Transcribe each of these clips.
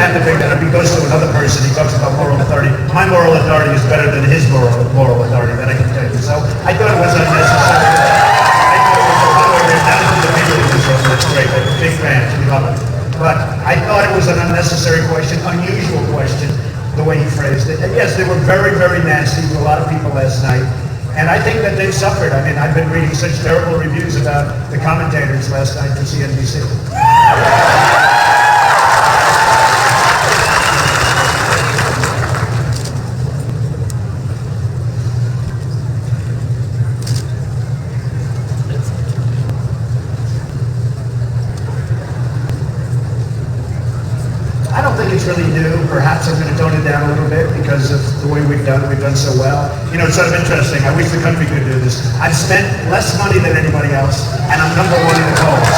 have to bring that up. He goes to another person. He talks about moral authority. My moral authority is better than his moral authority. That I can tell you. So I thought it was unnecessary. That's great. They're big fans. We love it. But I thought it was an unnecessary question, unusual question, the way he phrased it. And yes, they were very, very nasty to a lot of people last night. And I think that they've suffered. I mean, I've been reading such terrible reviews about the commentators last night for CNBC. I don't think it's really new. Perhaps I'm going to tone it down a little bit because of the way we've done so well. You know, it's sort of interesting. I wish the country could do this. I've spent less money than anybody else, and I'm number one in the polls.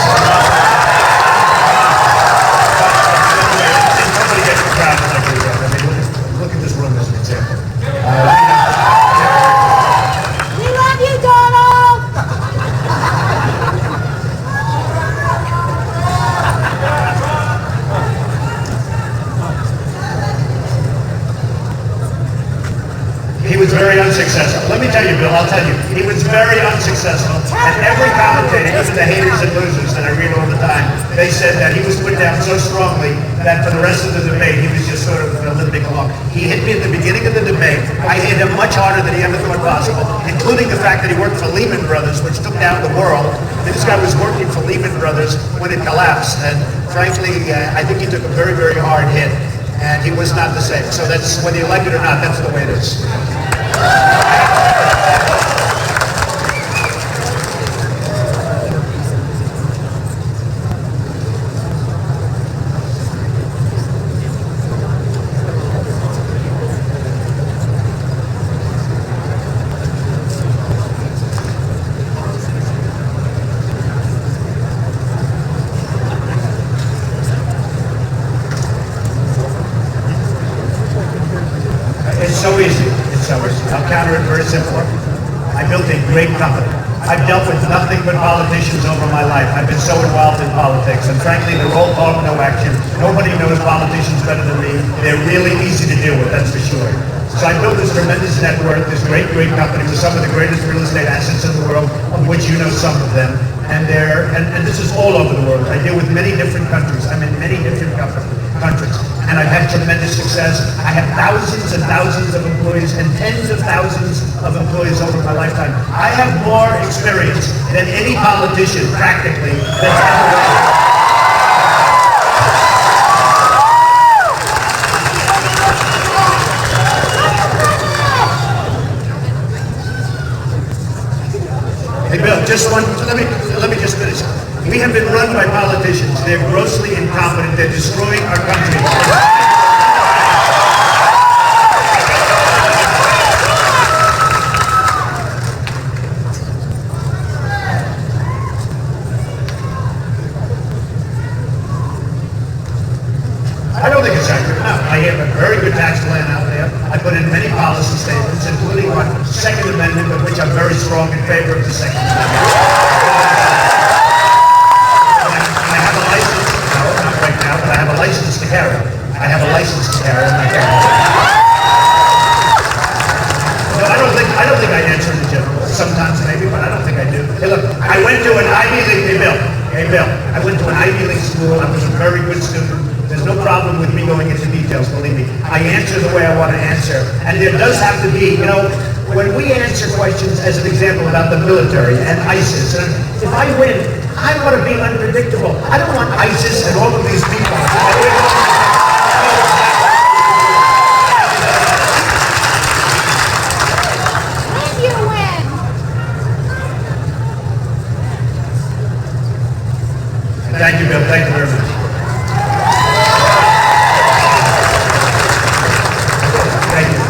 And nobody gets the crowd like we do. I mean, look at this room as an example. We love you, Donald! He was very unsuccessful. Let me tell you, Bill, I'll tell you. He was very unsuccessful. And every commentator, even the haters and losers that I read all the time, they said that he was put down so strongly that for the rest of the debate, he was just sort of limping along. He hit me at the beginning of the debate. I hit him much harder than he ever thought possible, including the fact that he worked for Lehman Brothers, which took down the world. This guy was working for Lehman Brothers when it collapsed. And frankly, I think he took a very, very hard hit. And he was not the same. So that's, whether you like it or not, that's the way it is. It's so easy. I'll counter it very simply. I built a great company. I've dealt with nothing but politicians over my life. I've been so involved in politics, and frankly, they're all talk, no action. Nobody knows politicians better than me. They're really easy to deal with, that's for sure. So I built this tremendous network, this great, great company with some of the greatest real estate assets in the world, of which you know some of them. And this is all over the world. I deal with many different countries. I'm in many different countries. And I've had tremendous success. I have thousands and thousands of employees and tens of thousands of employees over my lifetime. I have more experience than any politician, practically, that's ever lived. Hey Bill, let me just finish. We have been run by politicians. They're grossly incompetent. They're destroying our country. I don't think it's accurate. No, I have a very good tax plan out there. I put in many policy statements, including one Second Amendment, of which I'm very strong in favor of the Second Amendment. License to carry. I have a license to carry in my car. No, I don't think I answer in general. Sometimes maybe, but I don't think I do. Hey, look, I went to an Ivy League. Hey, Bill. I went to an Ivy League school. I was a very good student. There's no problem with me going into details, believe me. I answer the way I want to answer. And there does have to be, you know, when we answer questions, as an example, about the military and ISIS, and if I win, I want to be unpredictable. I don't want ISIS and all of these people. When you win. Thank you, Bill. Thank you very much. Thank you.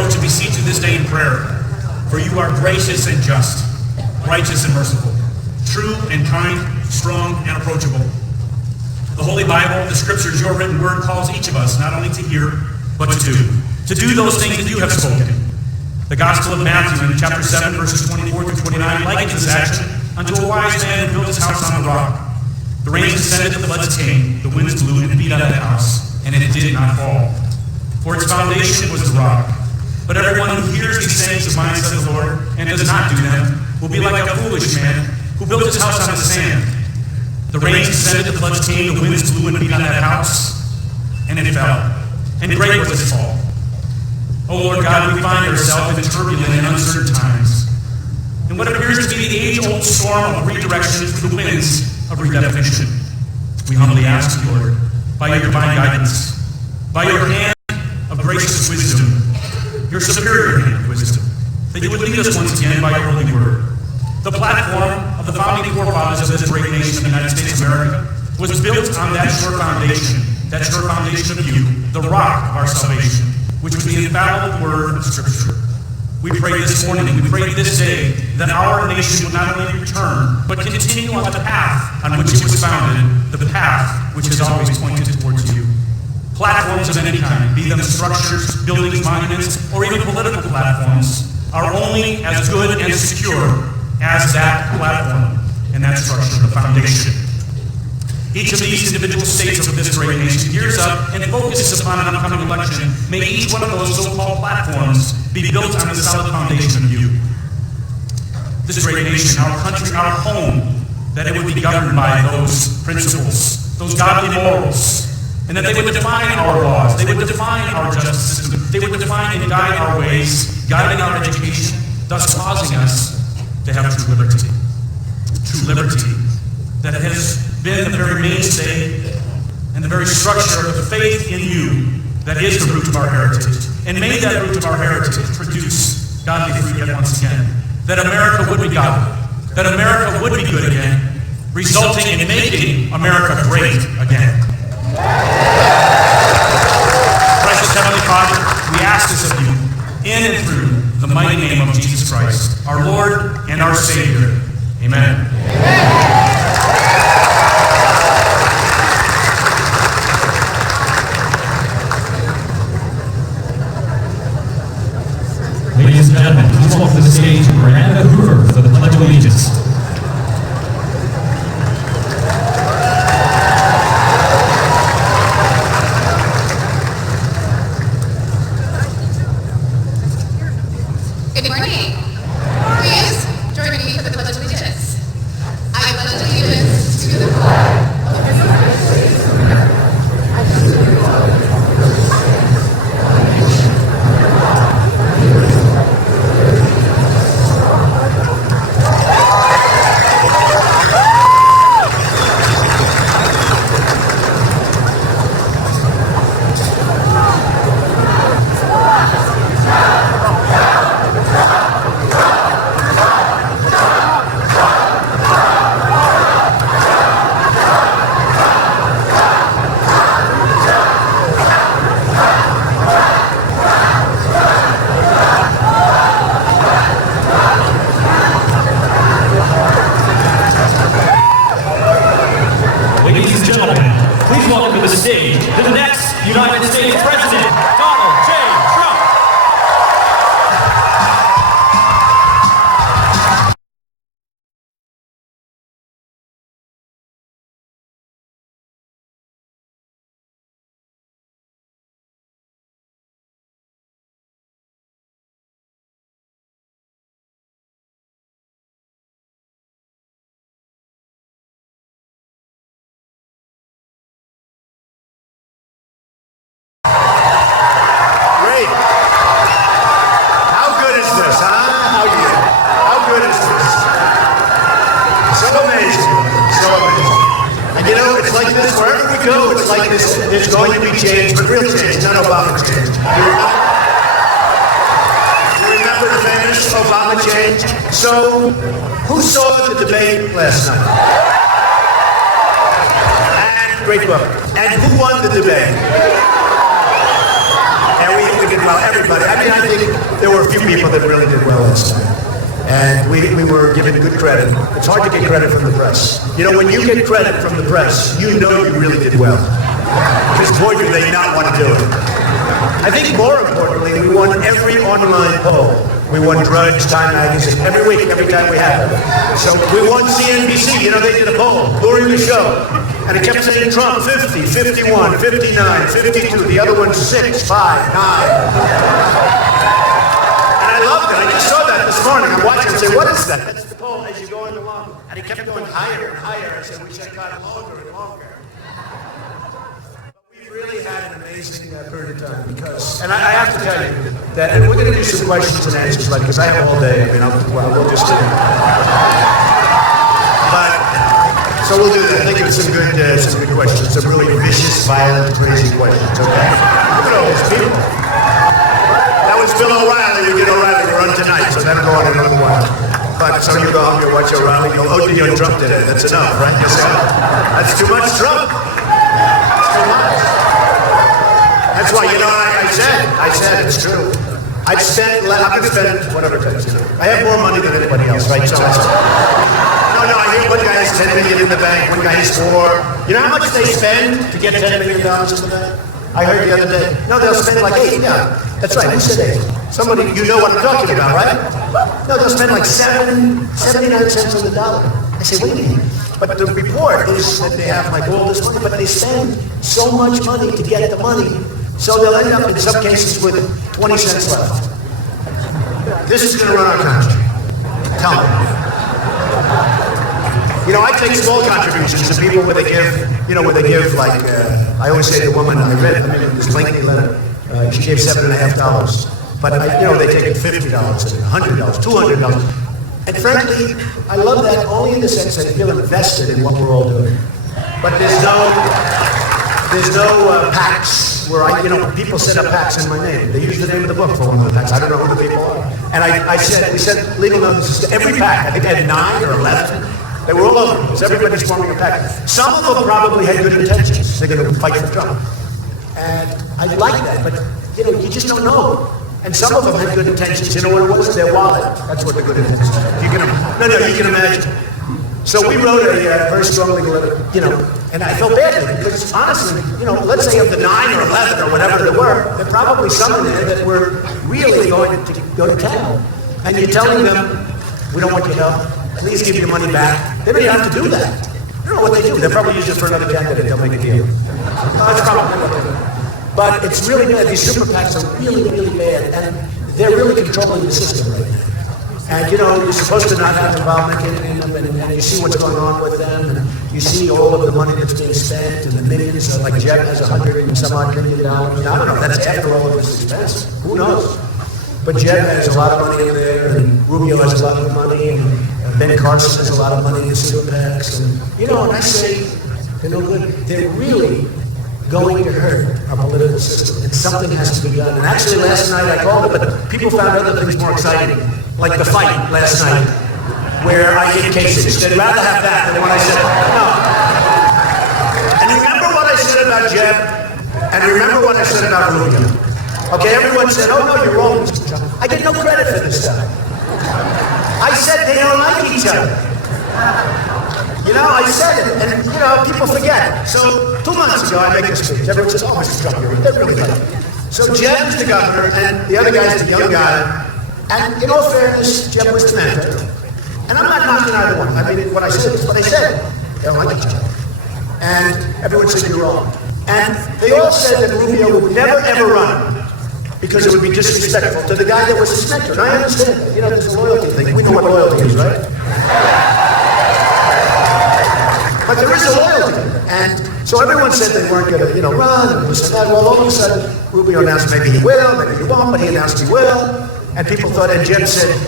oath to beseech you this day in prayer, for you are gracious and just, righteous and merciful, true and kind, strong and approachable. The Holy Bible, the Scriptures, your written word calls each of us not only to hear, but to do. To do those things that you have spoken. The Gospel of Matthew in chapter 7, verses 24 through 29 likens this action unto a wise man who built his house on the rock. The rains descended, the floods came, the winds blew and beat on that house, and it did not fall. For its foundation was the rock. But everyone who hears these sayings of mine, says the Lord, and does not do them, will be like a foolish man who built his house on the sand. The rains descended, the floods came, the winds blew and beat on that house, and it fell. And great was its fall. O Lord God, we find ourselves in turbulent and uncertain times. In what appears to be the age-old storm of redirection through the winds of redefinition, we humbly ask you, Lord, by your divine guidance, by your hand of gracious wisdom, your superior hand of wisdom, that you would lead us once again by your holy word. The platform of the founding forefathers of this great nation of the United States of America was built on that sure foundation of you, the rock of our salvation, which was the infallible word of Scripture. We pray this morning, and we pray this day, that our nation will not only return, but continue on the path on which it was founded, the path which has always pointed towards you. Platforms of any kind, be them structures, buildings, monuments, or even political platforms, are only as good and secure as that platform and that structure, the foundation. Each of these individual states of this great nation gears up and focuses upon an upcoming election. May each one of those so-called platforms be built on a solid foundation of you. This great nation, our country, our home, that it would be governed by those principles, those godly morals, and that they would define our laws, they would define our justice system, they would define and guide our ways, guiding our education, thus causing us to have true liberty. True liberty that has been the very mainstay and the very structure of the faith in you that is the root of our heritage. And may that root of our heritage produce godly fruit yet once again. That America would be godly. That America would be good again, resulting in making America great again. Precious Heavenly Father, we ask this of you, in and through the mighty name of Jesus Christ, our Lord and our Savior. Amen. Amen. Ladies and gentlemen, please welcome to the stage Miranda Hoover for the Pledge of Allegiance. Good morning. Please join me for the Pledge of Allegiance. I pledge allegiance to the flag of the United States of America and to the republic for which it stands, one nation, under God, indivisible, with liberty and justice for all. Ladies and gentlemen, please welcome to the stage the next United States President, Donald J. Trump. Great. How good is this, huh? How good is this? So amazing. So amazing. And you know, it's like this, wherever we go, it's like this, there's going to be change, but real change, not Obama change. You remember the famous Obama change? So, who saw the debate last night? And, great book. And who won the debate? And we can did well. Everybody. I mean, I think there were a few people that really did well this time. And we were given good credit. It's hard to get credit from the press. You know, when you get credit from the press, you know you really did well. Because boy, do they not want to do it. I think more importantly, we won every online poll. We won Drudge, Time Magazine, every week, every time we had it. So we won CNBC. You know, they did a poll during the show. And it kept saying Trump, 50, 51, 59, 52. The other one's 6, 5, 9. I loved it. I just saw that this morning. I'm watching and say, what is that? That's the poll as you're going along. And it kept going higher and higher. I said, we should have got longer and longer. But we really had an amazing period of time because, and I have to tell you that, and we're going to do some questions and answers, right? Because I have all day. I mean, we'll just do it. But, so we'll do that. I think it's some good questions. Some really vicious, violent, crazy questions, okay? Look at all these people. That was Bill O'Reilly. You get O'Reilly to run tonight, so that'll go on another while. But so you go home, you watch O'Reilly, you go, oh, you're Trump today. That's enough, right? You say, that's too much Trump. That's too much. That's why, you know, I said it's true. I could spend whatever it takes. I have more money than anybody else, right? So no, I hear one guy has $10 million in the bank, one guy has $4. You know how much they spend to get $10 million in the bank? I heard the other day. No, they'll spend like 8. Yeah, that's right. Who said 8? Somebody, you know what I'm talking about, right? No, they'll spend like 79 cents on the dollar. I say, wait a minute. But the report is that they have like all this money, but they spend so much money to get the money, so they'll end up in some cases with 20 cents left. This is going to run our country. Tell me. You know, I take small contributions to people where they give, like, I always say to the woman I read, this lengthy letter, she gave $7.50. But, they take $50 and $100, $200. And frankly, I love that only in the sense that I feel invested in what we're all doing. But there's no PACs where people set up PACs in my name. They use the name of the book for one of the PACs. I don't know who the people are. And we sent legal notices to every PAC. I think they had 9 or 11. They were all over because everybody's forming a PAC. Some of them probably had good intentions. They're going to fight for Trump. And I like that, but you just don't know. And some of them had good intentions. You know what it was? Their wallet. That's what the good intentions. You can imagine. So we wrote a very strong legal letter, and I felt badly because honestly, let's say of the 9 or 11 or whatever there were, there probably some in there that were really going to go to town. And you're telling them, we don't want your help. Please give your money back. They don't even have to do that. I don't know what they do. They'll probably use it for another candidate. They'll make a deal. That's probably what they do. But it's really bad. These super PACs are really, really bad. And they're really controlling the system right now. And, you're supposed to not have involvement in them. And you see what's going on with them. And you see all of the money that's being spent and the millions. Like Jeb has $100 and some odd $1 million. I don't know. That's after all of this expense. Who knows? But Jeb has a lot of money in there. And Rubio has a lot of money. And Ben Carson has a lot of money in the super PACs. And, and I say, they're no good. They're really going to hurt our political system. And something has to be done. And actually last night I called it, but people found other things more exciting. Like the fight last night, where I hit Kasich. They'd rather have that than what I said. No. And remember what I said about Jeb? And remember what I said about Rubio? Okay, everyone said, oh no, you're wrong. I get no credit for this stuff. I said they don't like each other. I said it, and people forget. So 2 months ago, I make a speech. Everyone says, oh, Mr. Trump, they're really good. So Jeb is the governor, and the other guy's the young guy. And in all fairness, Jeb was the mentor. And I'm not knocking either one. I mean, what I said is what I said. They don't like each other. And everyone said you're wrong. And they all said that Rubio would never, ever run because it would be disrespectful to the guy that was his mentor. And I understand that. There's a loyalty thing. We know what loyalty is, right? But there is a loyalty. And so everyone said they weren't going to, run and this and that. Well, all of a sudden, Rubio announced maybe he will, maybe he won't, but he announced he will. And people thought, and Jeb said,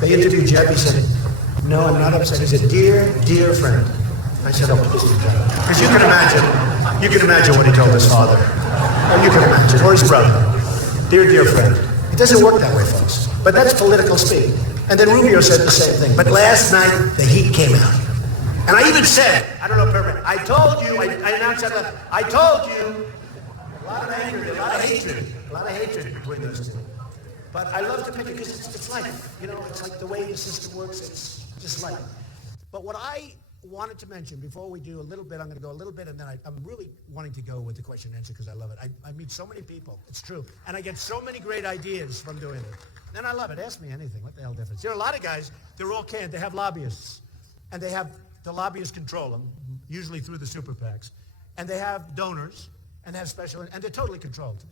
they interviewed Jeb, he said, no, I'm not upset. He said, dear friend. I said, oh, please, because you can imagine what he told his father. Or you can imagine, or his brother. Dear friend. It doesn't work that way, folks. But that's political speak. And then Rubio said the same thing. But last night, the heat came out. And I even said, I don't know, perfect. I told you, I announced that, I told you, a lot of anger, a lot of hatred. A lot of hatred between those two. But I love to pick it because it's life. You know, it's like the way the system works, it's just life. But what I wanted to mention before we do a little bit, I'm going to go a little bit, and then I'm really wanting to go with the question and answer because I love it. I meet so many people, it's true, and I get so many great ideas from doing it. And I love it. Ask me anything. What the hell difference? There are a lot of guys, they're all canned. They have lobbyists, and they have the lobbyists control them, usually through the super PACs, and they have donors, and they have special, and they're totally controlled.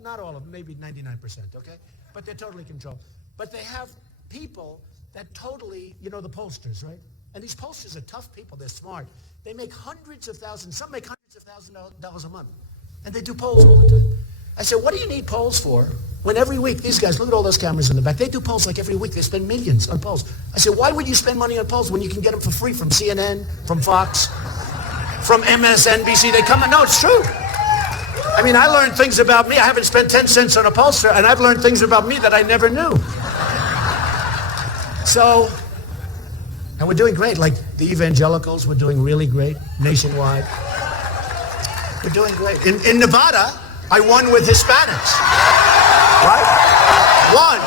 Not all of them, maybe 99%, okay? But they're totally controlled. But they have people that totally, you know, the pollsters, right? And these pollsters are tough people. They're smart. They make hundreds of thousands. Some make hundreds of thousands of dollars a month. And they do polls all the time. I said, what do you need polls for? When every week, these guys, look at all those cameras in the back. They do polls like every week. They spend millions on polls. I said, why would you spend money on polls when you can get them for free from CNN, from Fox, from MSNBC? They come, no, it's true. I mean, I learned things about me. I haven't spent 10 cents on a pollster, and I've learned things about me that I never knew. So, and we're doing great. Like the evangelicals, we're doing really great nationwide. We're doing great. In Nevada, I won with Hispanics. Right?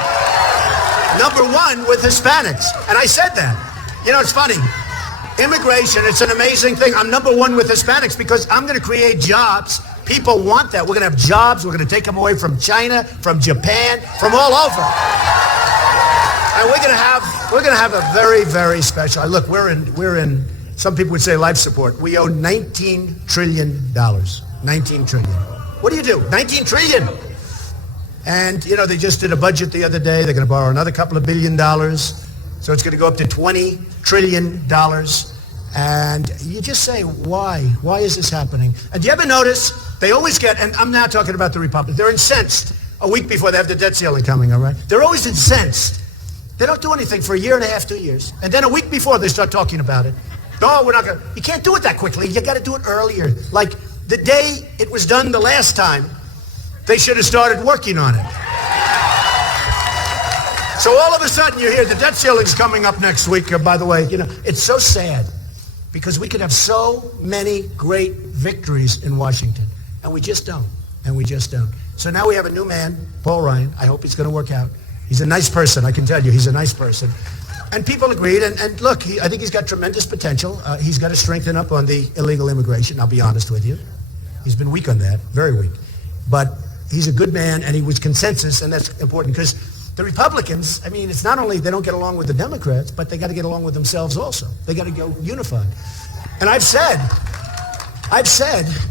Number one with Hispanics. And I said that. You know, it's funny. Immigration, it's an amazing thing. I'm number one with Hispanics because I'm going to create jobs. People want that. We're going to have jobs. We're going to take them away from China, from Japan, from all over. And we're going to have a very, very special. Look, we're in. Some people would say life support. We owe $19 trillion. 19 trillion. What do you do? 19 trillion. And you know, they just did a budget the other day. They're going to borrow another couple of $1 billion. So it's going to go up to $20 trillion. And you just say, why? Why is this happening? And do you ever notice they always get, and I'm now talking about the Republicans, they're incensed a week before they have the debt ceiling coming, all right? They're always incensed. They don't do anything for a year and a half, 2 years. And then a week before they start talking about it. No, we're not going to. You can't do it that quickly. You got to do it earlier. Like the day it was done the last time, they should have started working on it. So all of a sudden you hear the debt ceiling's coming up next week. By the way, you know, it's so sad because we could have so many great victories in Washington. And we just don't. And we just don't. So now we have a new man, Paul Ryan. I hope it's going to work out. He's a nice person, I can tell you. He's a nice person. And people agreed. And look, I think he's got tremendous potential. He's got to strengthen up on the illegal immigration, I'll be honest with you. He's been weak on that, very weak. But he's a good man, and he was consensus, and that's important because the Republicans, I mean, it's not only they don't get along with the Democrats, but they got to get along with themselves also. They got to go unified. And I've said,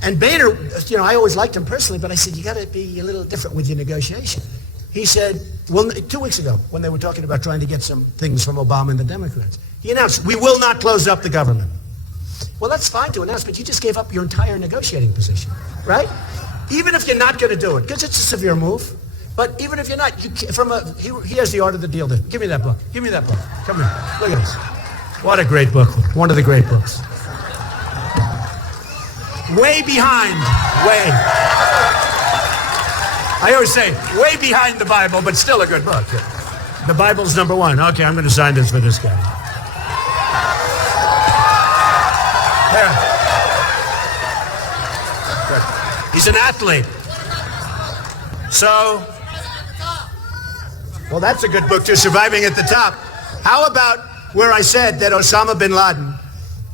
and Boehner, you know, I always liked him personally, but I said, you got to be a little different with your negotiation. He said, well, 2 weeks ago, when they were talking about trying to get some things from Obama and the Democrats, he announced, we will not close up the government. Well, that's fine to announce, but you just gave up your entire negotiating position, right? Even if you're not going to do it, because it's a severe move. But even if you're not, he has the art of the deal. Give me that book. Give me that book. Come here. Look at this. What a great book. One of the great books. Way behind. Way. I always say, way behind the Bible, but still a good book. The Bible's number one. Okay, I'm going to sign this for this guy. There. Good. He's an athlete. So, well, that's a good book too, Surviving at the Top. How about where I said that Osama bin Laden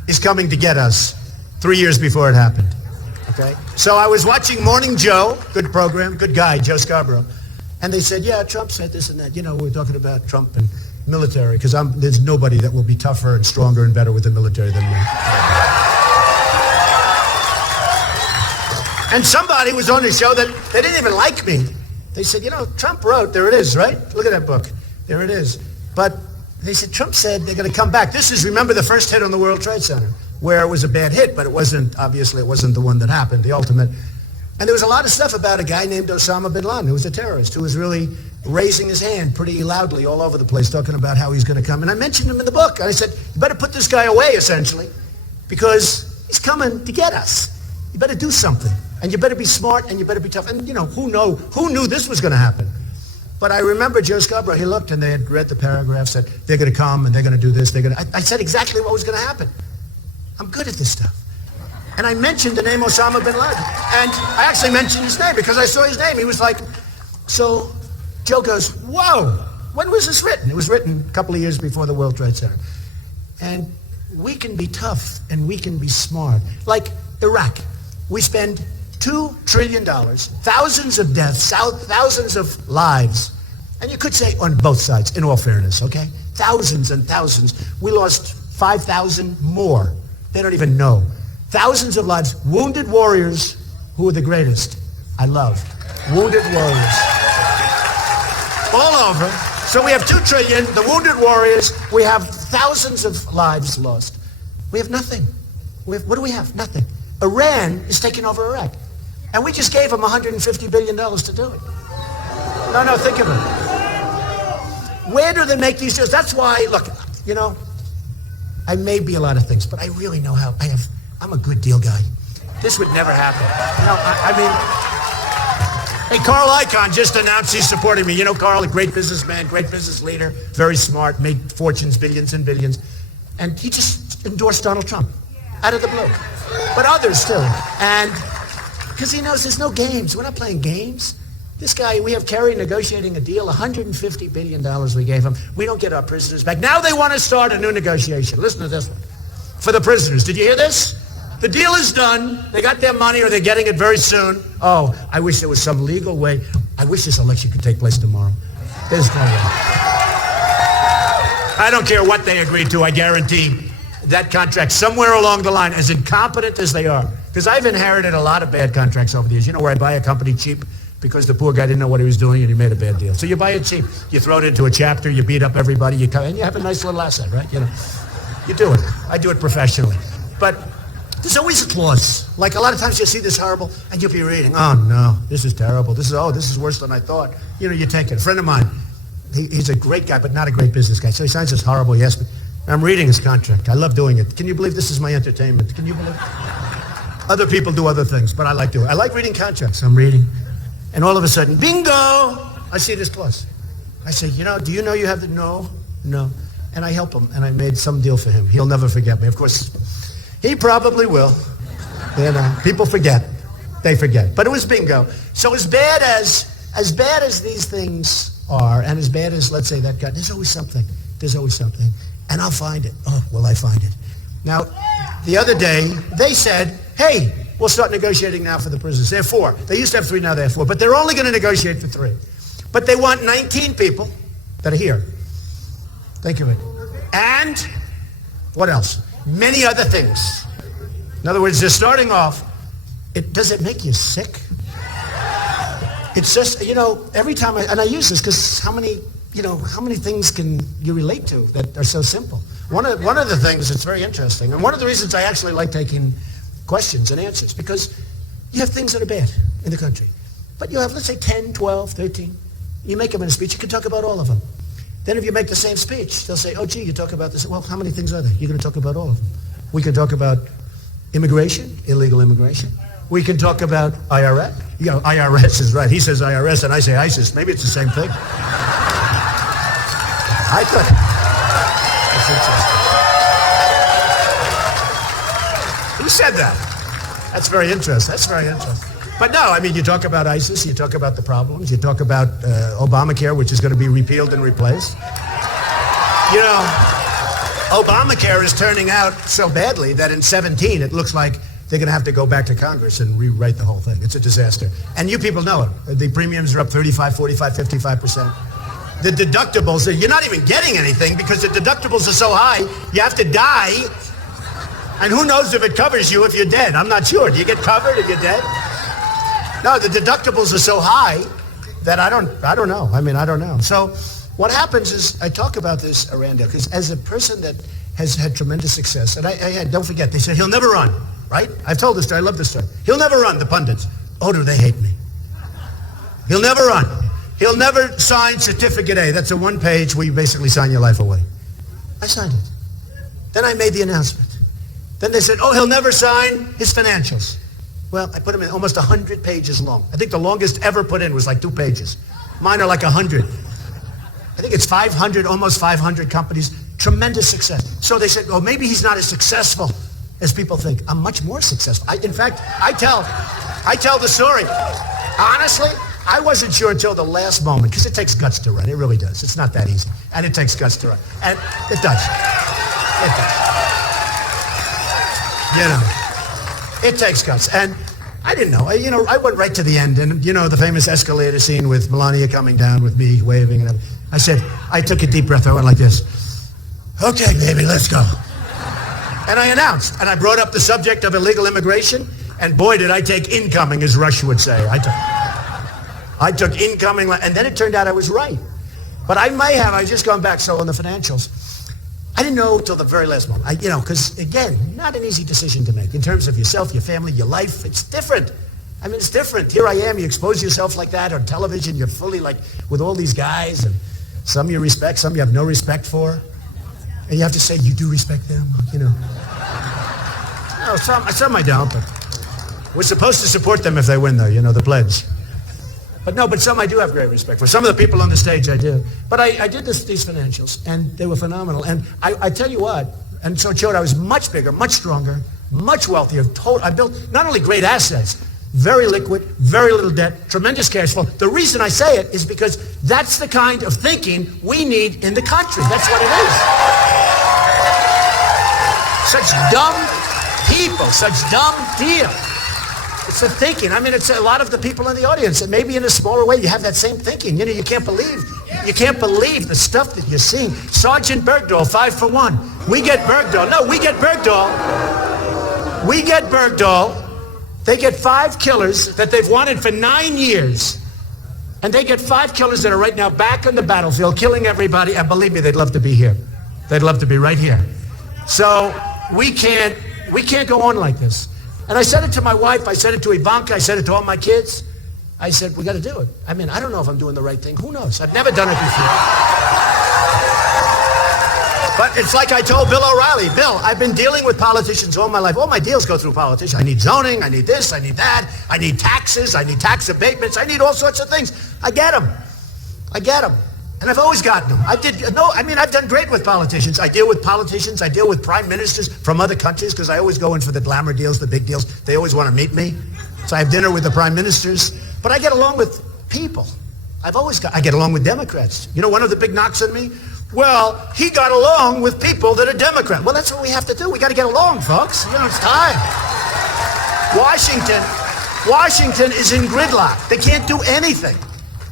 is coming to get us 3 years before it happened? Okay. So I was watching Morning Joe, good program, good guy, Joe Scarborough. And they said, yeah, Trump said this and that. You know, we're talking about Trump and military, because there's nobody that will be tougher and stronger and better with the military than me. And somebody was on the show that they didn't even like me. They said, you know, Trump wrote, there it is, right? Look at that book. There it is. But they said, Trump said they're going to come back. This is, remember, the first hit on the World Trade Center, where it was a bad hit, but it wasn't, obviously, it wasn't the one that happened, the ultimate. And there was a lot of stuff about a guy named Osama bin Laden, who was a terrorist, who was really raising his hand pretty loudly all over the place, talking about how he's going to come. And I mentioned him in the book. I said, you better put this guy away, essentially, because he's coming to get us. You better do something. And you better be smart, and you better be tough. And, you know, who knew this was going to happen? But I remember Joe Scarborough, he looked, and they had read the paragraphs that they're going to come, and they're going to do this. I said exactly what was going to happen. I'm good at this stuff. And I mentioned the name Osama bin Laden. And I actually mentioned his name because I saw his name. He was like, so Joe goes, whoa, when was this written? It was written a couple of years before the World Trade Center. And we can be tough and we can be smart. Like Iraq, we spend $2 trillion, thousands of deaths, thousands of lives. And you could say on both sides, in all fairness, okay? Thousands and thousands. We lost 5,000 more. They don't even know. Thousands of lives. Wounded warriors who are the greatest. I love. Wounded warriors. All over. So we have 2 trillion, the wounded warriors. We have thousands of lives lost. We have nothing. What do we have? Nothing. Iran is taking over Iraq. And we just gave them $150 billion to do it. No, think of it. Where do they make these deals? That's why, look, you know, I may be a lot of things, but I really know how. I'm a good deal guy. This would never happen. No, I mean, hey, Carl Icahn just announced he's supporting me. You know, Carl, a great businessman, great business leader, very smart, made fortunes, billions and billions. And he just endorsed Donald Trump out of the blue. But others too. And because he knows there's no games. We're not playing games. This guy, we have Kerry negotiating a deal, $150 billion we gave him. We don't get our prisoners back. Now they want to start a new negotiation. Listen to this one. For the prisoners. Did you hear this? The deal is done. They got their money or they're getting it very soon. Oh, I wish there was some legal way. I wish this election could take place tomorrow. There's no way. I don't care what they agreed to. I guarantee that contract somewhere along the line, as incompetent as they are, because I've inherited a lot of bad contracts over the years. You know, where I buy a company cheap because the poor guy didn't know what he was doing and he made a bad deal. So you buy it cheap. You throw it into a chapter, you beat up everybody, you come, and you have a nice little asset, right? You know, you do it. I do it professionally. But there's always a clause. Like a lot of times you'll see this horrible, and you'll be reading, oh no, this is terrible. This is worse than I thought. You know, you take it. A friend of mine, he's a great guy, but not a great business guy. So he signs this horrible, yes, I'm reading his contract. I love doing it. Can you believe this is my entertainment? Can you believe it? Other people do other things, but I like doing it. I like reading contracts. I'm reading. And all of a sudden, bingo, I see this clause. I say, you know, do you know you have the no? And I help him, and I made some deal for him. He'll never forget me. Of course, he probably will. You know, people forget. They forget. But it was bingo. So as bad as these things are, and as bad as, let's say, that guy, there's always something. There's always something. And I'll find it. Oh, will I find it? Now, the other day, they said, hey, we'll start negotiating now for the prisoners. There are 4. They used to have 3, now they have 4. But they're only going to negotiate for 3. But they want 19 people that are here. Think of it. And what else? Many other things. In other words, they're starting off. Does it make you sick? It's just, you know, every time I use this because how many things can you relate to that are so simple? One of the things that's very interesting, and one of the reasons I actually like taking questions and answers, because you have things that are bad in the country. But you have, let's say, 10, 12, 13. You make them in a speech, you can talk about all of them. Then if you make the same speech, they'll say, oh, gee, you talk about this. Well, how many things are there? You're going to talk about all of them. We can talk about immigration, illegal immigration. We can talk about IRS. You know, IRS is right. He says IRS, and I say ISIS. Maybe it's the same thing. I thought. That's interesting. Who said that? That's very interesting. But no, I mean, you talk about ISIS, you talk about the problems, you talk about Obamacare, which is going to be repealed and replaced. You know, Obamacare is turning out so badly that in 17 it looks like they're going to have to go back to Congress and rewrite the whole thing. It's a disaster. And you people know it. The premiums are up 35, 45, 55%. The deductibles, you're not even getting anything because the deductibles are so high, you have to die. And who knows if it covers you if you're dead? I'm not sure. Do you get covered if you're dead? No, the deductibles are so high that I don't know. I mean, I don't know. So what happens is, I talk about this, Aranda, because as a person that has had tremendous success, and don't forget, they said, he'll never run, right? I've told this story. I love this story. He'll never run, the pundits. Oh, do they hate me? He'll never run. He'll never sign Certificate A. That's a 1-page where you basically sign your life away. I signed it. Then I made the announcement. Then they said, oh, he'll never sign his financials. Well, I put them in almost 100 pages long. I think the longest ever put in was like 2 pages. Mine are like 100. I think it's 500, almost 500 companies. Tremendous success. So they said, oh, maybe he's not as successful as people think. I'm much more successful. In fact, I tell the story. Honestly, I wasn't sure until the last moment, because it takes guts to run. It really does. It's not that easy. And it takes guts to run. And it does. It does. You know, it takes guts. And I didn't know. I went right to the end. And, the famous escalator scene with Melania coming down with me waving and everything. I took a deep breath. I went like this. Okay, baby, let's go. And I announced, and I brought up the subject of illegal immigration, and boy, did I take incoming, as Rush would say. I took incoming, and then it turned out I was right. But I just gone back, so on the financials, I didn't know till the very last moment. Because again, not an easy decision to make in terms of yourself, your family, your life. It's different. It's different. Here I am, you expose yourself like that on television, you're fully like with all these guys, and some you respect, some you have no respect for. And you have to say, you do respect them, No, some I don't, but we're supposed to support them if they win, though, the pledge. But some I do have great respect for. Some of the people on the stage I do. But I did these financials, and they were phenomenal. And I tell you what, and so it showed I was much bigger, much stronger, much wealthier. I built not only great assets, very liquid, very little debt, tremendous cash flow. The reason I say it is because that's the kind of thinking we need in the country. That's what it is. Such dumb people, such dumb deal. It's the thinking. It's a lot of the people in the audience, and maybe in a smaller way, you have that same thinking. You can't believe the stuff that you're seeing. Sergeant Bergdahl, 5 for 1. We get Bergdahl. No, we get Bergdahl. We get Bergdahl. They get 5 killers that they've wanted for 9 years. And they get 5 killers that are right now back on the battlefield, killing everybody. And believe me, they'd love to be here. They'd love to be right here. So we can't go on like this. And I said it to my wife. I said it to Ivanka. I said it to all my kids. I said, we got to do it. I don't know if I'm doing the right thing. Who knows? I've never done it before. But it's like I told Bill O'Reilly. Bill, I've been dealing with politicians all my life. All my deals go through politicians. I need zoning. I need this. I need that. I need taxes. I need tax abatements. I need all sorts of things. I get them. And I've always gotten them. I've done great with politicians. I deal with politicians. I deal with prime ministers from other countries because I always go in for the glamour deals, the big deals. They always want to meet me. So I have dinner with the prime ministers. But I get along with people. I get along with Democrats. One of the big knocks on me? Well, he got along with people that are Democrat. Well, that's what we have to do. We got to get along, folks. It's time. Washington is in gridlock. They can't do anything.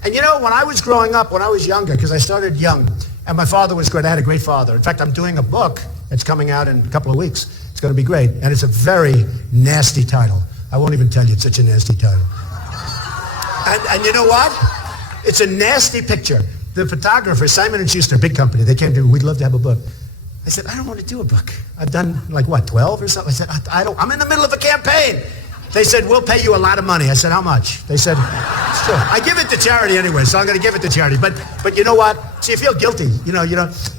And when I was growing up, when I was younger, because I started young, and my father was great. I had a great father. In fact, I'm doing a book that's coming out in a couple of weeks. It's going to be great. And it's a very nasty title. I won't even tell you it's such a nasty title. And you know what? It's a nasty picture. The photographer, Simon & Schuster, big company, they came to me, we'd love to have a book. I said, I don't want to do a book. I've done 12 or something? I said, I'm in the middle of a campaign. They said, we'll pay you a lot of money. I said, how much? They said, sure. I give it to charity anyway, so I'm going to give it to charity. But you know what? See, you feel guilty,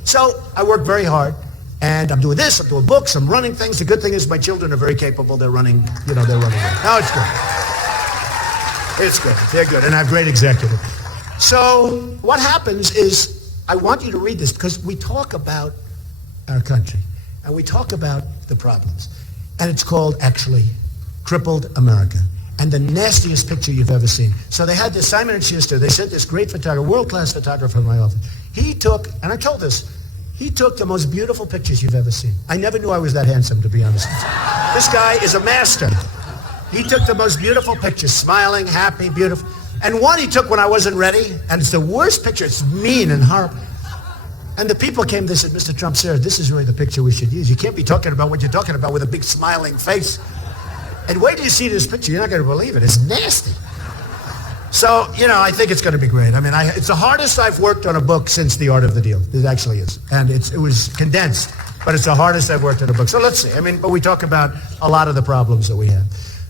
So I work very hard, and I'm doing this, I'm doing books, I'm running things. The good thing is my children are very capable. They're running, they're running. No, it's good. It's good. They're good, and I have great executives. So what happens is, I want you to read this because we talk about our country, and we talk about the problems. And it's called, actually, Crippled America, and the nastiest picture you've ever seen. So they had this Simon & Schuster. They sent this great photographer, world-class photographer in my office. He took, and I told this, he took the most beautiful pictures you've ever seen. I never knew I was that handsome, to be honest. This guy is a master. He took the most beautiful pictures, smiling, happy, beautiful. And one he took when I wasn't ready, and it's the worst picture. It's mean and horrible. And the people came, they said, Mr. Trump, sir, this is really the picture we should use. You can't be talking about what you're talking about with a big smiling face. And wait till you see this picture. You're not going to believe it. It's nasty. So, I think it's going to be great. It's the hardest I've worked on a book since The Art of the Deal. It actually is. And it was condensed, but it's the hardest I've worked on a book. So let's see. But we talk about a lot of the problems that we have.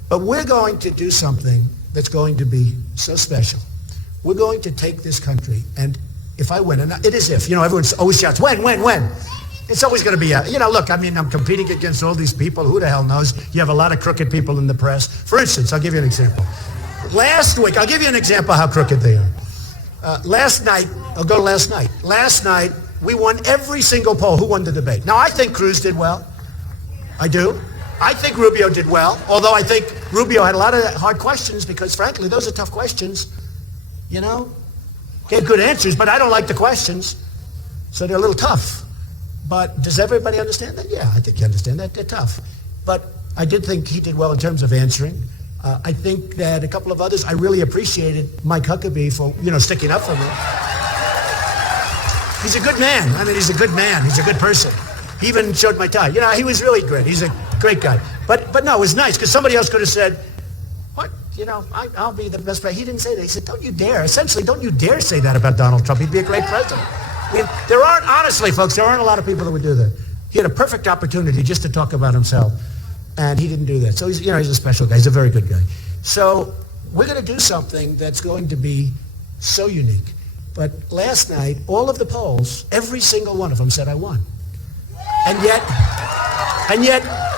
But we're going to do something that's going to be so special. We're going to take this country, and if I win, and it is if, everyone always shouts, when? It's always going to be, look, I'm competing against all these people. Who the hell knows? You have a lot of crooked people in the press. For instance, I'll give you an example. Last week, I'll give you an example how crooked they are. Last night, I'll go to last night. Last night, we won every single poll. Who won the debate? Now, I think Cruz did well. I do. I think Rubio did well, although I think Rubio had a lot of hard questions because, frankly, those are tough questions. You know? Gave good answers, but I don't like the questions, so they're a little tough. But does everybody understand that? Yeah, I think you understand that. They're tough. But I did think he did well in terms of answering. I think that a couple of others, I really appreciated Mike Huckabee for, sticking up for me. He's a good man. I mean, he's a good man. He's a good person. He even showed my tie. He was really good. He's a great guy. But no, it was nice because somebody else could have said, what? I'll be the best president. He didn't say that. He said, don't you dare. Essentially, don't you dare say that about Donald Trump. He'd be a great president. I mean, honestly, folks, there aren't a lot of people that would do that. He had a perfect opportunity just to talk about himself, and he didn't do that. So he's a special guy. He's a very good guy. So we're going to do something that's going to be so unique. But last night, all of the polls, every single one of them said I won. And yet,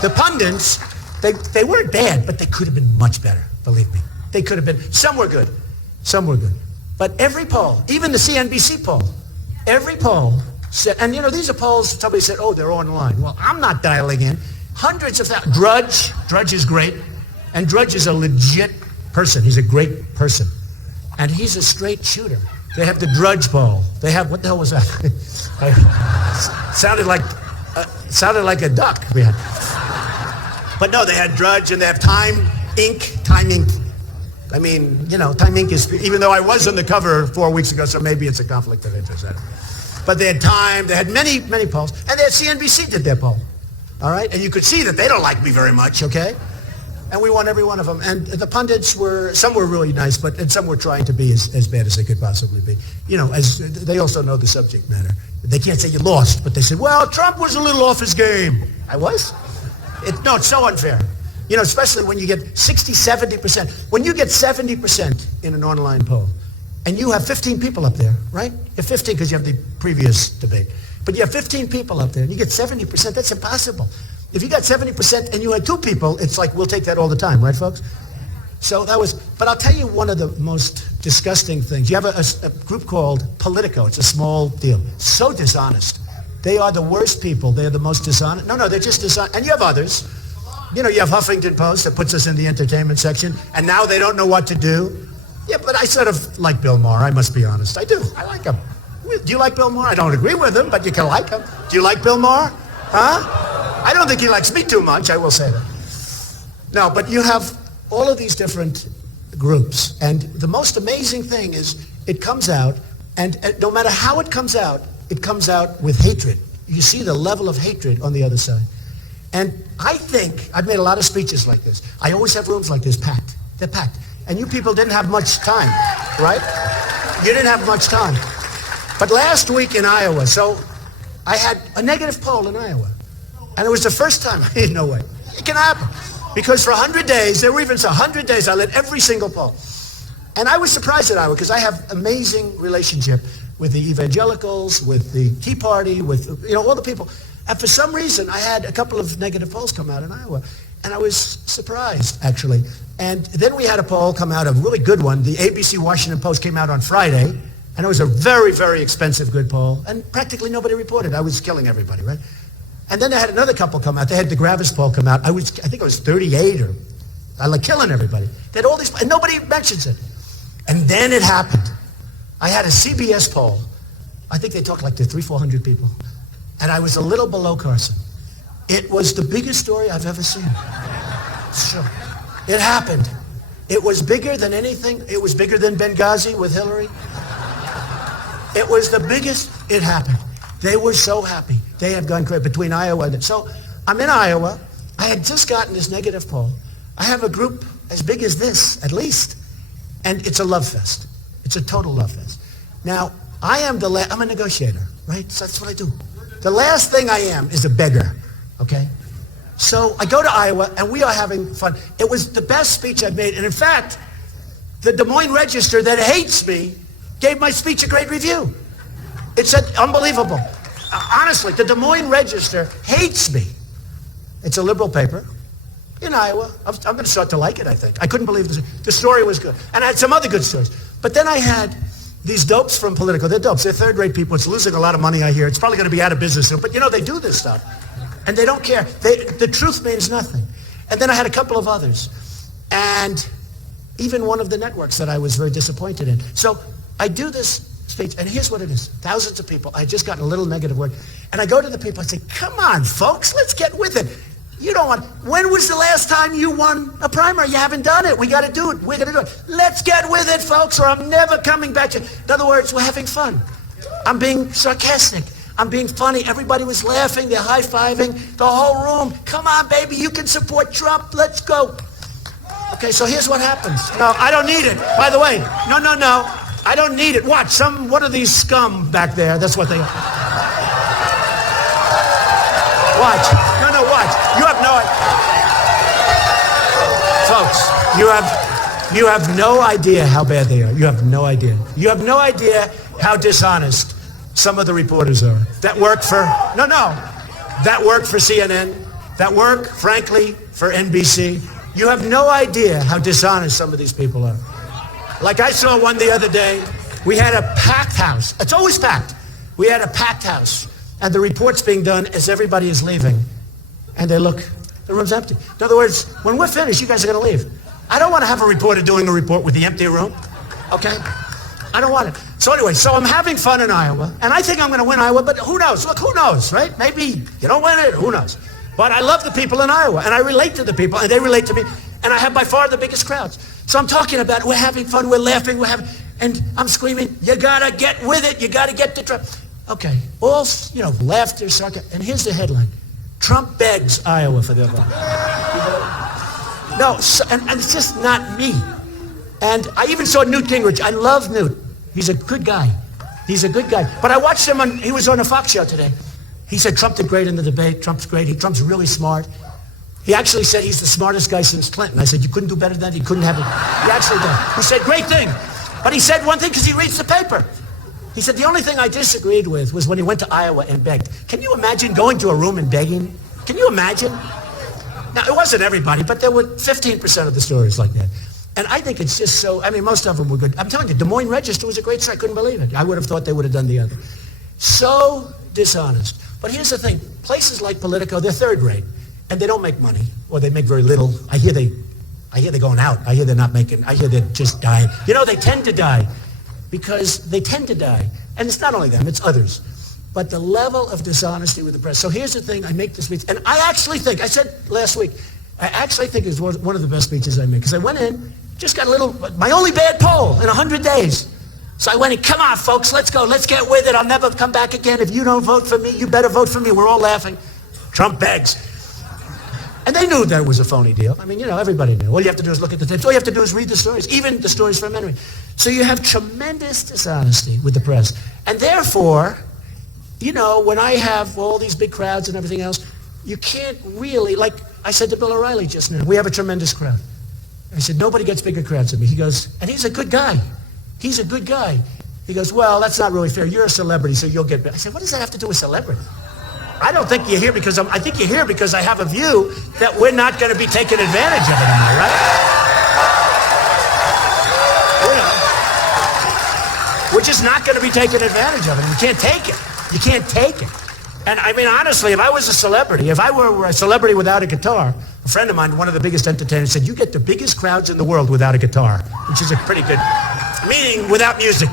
the pundits, they weren't bad, but they could have been much better, believe me. They could have been. Some were good. But every poll, even the CNBC poll, every poll said, and these are polls, somebody said, oh, they're online. Well, I'm not dialing in. Hundreds of thousands. Drudge is great. And Drudge is a legit person. He's a great person. And he's a straight shooter. They have the Drudge poll. They have, what the hell was that? Sounded like a duck. But no, they had Drudge and they have Time Inc. I mean, Time Inc. is, even though I was on the cover 4 weeks ago, so maybe it's a conflict of interest. But they had Time, they had many, many polls, and they had CNBC did their poll. All right? And you could see that they don't like me very much, okay? And we won every one of them. And the pundits some were really nice, and some were trying to be as bad as they could possibly be. As they also know the subject matter. They can't say you lost, but they said, well, Trump was a little off his game. I was? It's so unfair. Especially when you get 60, 70%. When you get 70% in an online poll, and you have 15 people up there, right? You have 15 because you have the previous debate. But you have 15 people up there, and you get 70%. That's impossible. If you got 70% and you had 2 people, it's like, we'll take that all the time, right, folks? So but I'll tell you one of the most disgusting things. You have a group called Politico. It's a small deal. So dishonest. They are the worst people. They're the most dishonest. No, they're just dishonest. And you have others. You have Huffington Post that puts us in the entertainment section, and now they don't know what to do. Yeah, but I sort of like Bill Maher, I must be honest. I do. I like him. Do you like Bill Maher? I don't agree with him, but you can like him. Do you like Bill Maher? Huh? I don't think he likes me too much, I will say that. No, but you have all of these different groups, and the most amazing thing is it comes out, and no matter how it comes out with hatred. You see the level of hatred on the other side. And I think, I've made a lot of speeches like this. I always have rooms like this packed. They're packed. And you people didn't have much time, right? You didn't have much time. But last week in Iowa, so I had a negative poll in Iowa. And it was the first time, no way. It can happen. Because for 100 days, there were even 100 days, I led every single poll. And I was surprised at Iowa because I have amazing relationship with the evangelicals, with the Tea Party, with all the people. And for some reason, I had a couple of negative polls come out in Iowa. And I was surprised, actually. And then we had a poll come out, a really good one. The ABC Washington Post came out on Friday. And it was a very, very expensive good poll. And practically nobody reported. I was killing everybody, right? And then they had another couple come out. They had the Gravis poll come out. I think I was 38 or I like killing everybody. They had all these, and nobody mentions it. And then it happened. I had a CBS poll. I think they talked like to 300-400 people. And I was a little below Carson. It was the biggest story I've ever seen. Sure. It happened. It was bigger than anything. It was bigger than Benghazi with Hillary. It was the biggest. It happened. They were so happy. They had gone crazy between Iowa and... So I'm in Iowa. I had just gotten this negative poll. I have a group as big as this, at least. And it's a love fest. It's a total love fest. Now, I'm a negotiator, right? So that's what I do. The last thing I am is a beggar, okay? So I go to Iowa, and we are having fun. It was the best speech I've made. And in fact, the Des Moines Register that hates me gave my speech a great review. It said, unbelievable. Honestly, the Des Moines Register hates me. It's a liberal paper in Iowa. I'm going to start to like it, I think. I couldn't believe this. The story was good. And I had some other good stories. But then I had these dopes from Politico. They're dopes. They're third-rate people. It's losing a lot of money, I hear. It's probably going to be out of business soon. But, they do this stuff. And they don't care. The truth means nothing. And then I had a couple of others. And even one of the networks that I was very disappointed in. So I do this speech, and here's what it is. Thousands of people. I just got a little negative word. And I go to the people, I say, come on, folks, let's get with it. You don't want, when was the last time you won a primary? You haven't done it. We got to do it. We're going to do it. Let's get with it, folks, or I'm never coming back to you. In other words, we're having fun. I'm being sarcastic. I'm being funny. Everybody was laughing. They're high-fiving. The whole room. Come on, baby. You can support Trump. Let's go. Okay, so here's what happens. No, I don't need it. By the way, no. I don't need it. Watch. What are these scum back there? That's what they are. Watch. No, watch. You have no idea. Folks, you have no idea how bad they are. You have no idea. You have no idea how dishonest some of the reporters are. That work for, that work for CNN. That work, frankly, for NBC. You have no idea how dishonest some of these people are. Like I saw one the other day. We had a packed house. It's always packed. We had a packed house. And the report's being done as everybody is leaving. And they look, the room's empty. In other words, when we're finished, you guys are going to leave. I don't want to have a reporter doing a report with the empty room. Okay? I don't want it. So anyway, I'm having fun in Iowa. And I think I'm going to win Iowa, but who knows? Look, who knows, right? Maybe you don't win it. Who knows? But I love the people in Iowa. And I relate to the people. And they relate to me. And I have by far the biggest crowds. So I'm talking about we're having fun. We're laughing. And I'm screaming, you got to get with it. You got to get to Trump. Okay, all, laughter, sarcasm. And here's the headline. Trump begs Iowa for their vote. No, and it's just not me. And I even saw Newt Gingrich. I love Newt. He's a good guy. He's a good guy. But I watched him he was on a Fox show today. He said Trump did great in the debate. Trump's great. Trump's really smart. He actually said he's the smartest guy since Clinton. I said, you couldn't do better than that? He couldn't have it. He actually did. He said, great thing. But he said one thing because he reads the paper. He said, the only thing I disagreed with was when he went to Iowa and begged. Can you imagine going to a room and begging? Can you imagine? Now, it wasn't everybody, but there were 15% of the stories like that. And I think it's just so, most of them were good. I'm telling you, Des Moines Register was a great story. I couldn't believe it. I would have thought they would have done the other. So dishonest. But here's the thing. Places like Politico, they're third rate. And they don't make money, or they make very little. I hear they're going out. I hear they're not making, I hear they're just dying. They tend to die. Because they tend to die. And it's not only them, it's others. But the level of dishonesty with the press. So here's the thing, I make this speech, and I actually think, I said last week, I actually think it's one of the best speeches I made. Because I went in, just got my only bad poll in 100 days. So I went in, come on folks, let's go, let's get with it, I'll never come back again. If you don't vote for me, you better vote for me. We're all laughing. Trump begs. And they knew that it was a phony deal. Everybody knew. All you have to do is look at the tapes. All you have to do is read the stories, even the stories from Henry. So you have tremendous dishonesty with the press. And therefore, when I have all these big crowds and everything else, you can't really, like I said to Bill O'Reilly just now, we have a tremendous crowd. I said, nobody gets bigger crowds than me. He goes, and he's a good guy. He's a good guy. He goes, well, that's not really fair. You're a celebrity, so you'll get big. I said, what does that have to do with celebrity? I don't think you're here because I think you're here because I have a view that we're not going to be taken advantage of anymore, right? We're just not going to be taken advantage of it. You can't take it. You can't take it. And honestly, if I was a celebrity, if I were a celebrity without a guitar, a friend of mine, one of the biggest entertainers, said, you get the biggest crowds in the world without a guitar, which is a pretty good, meaning without music.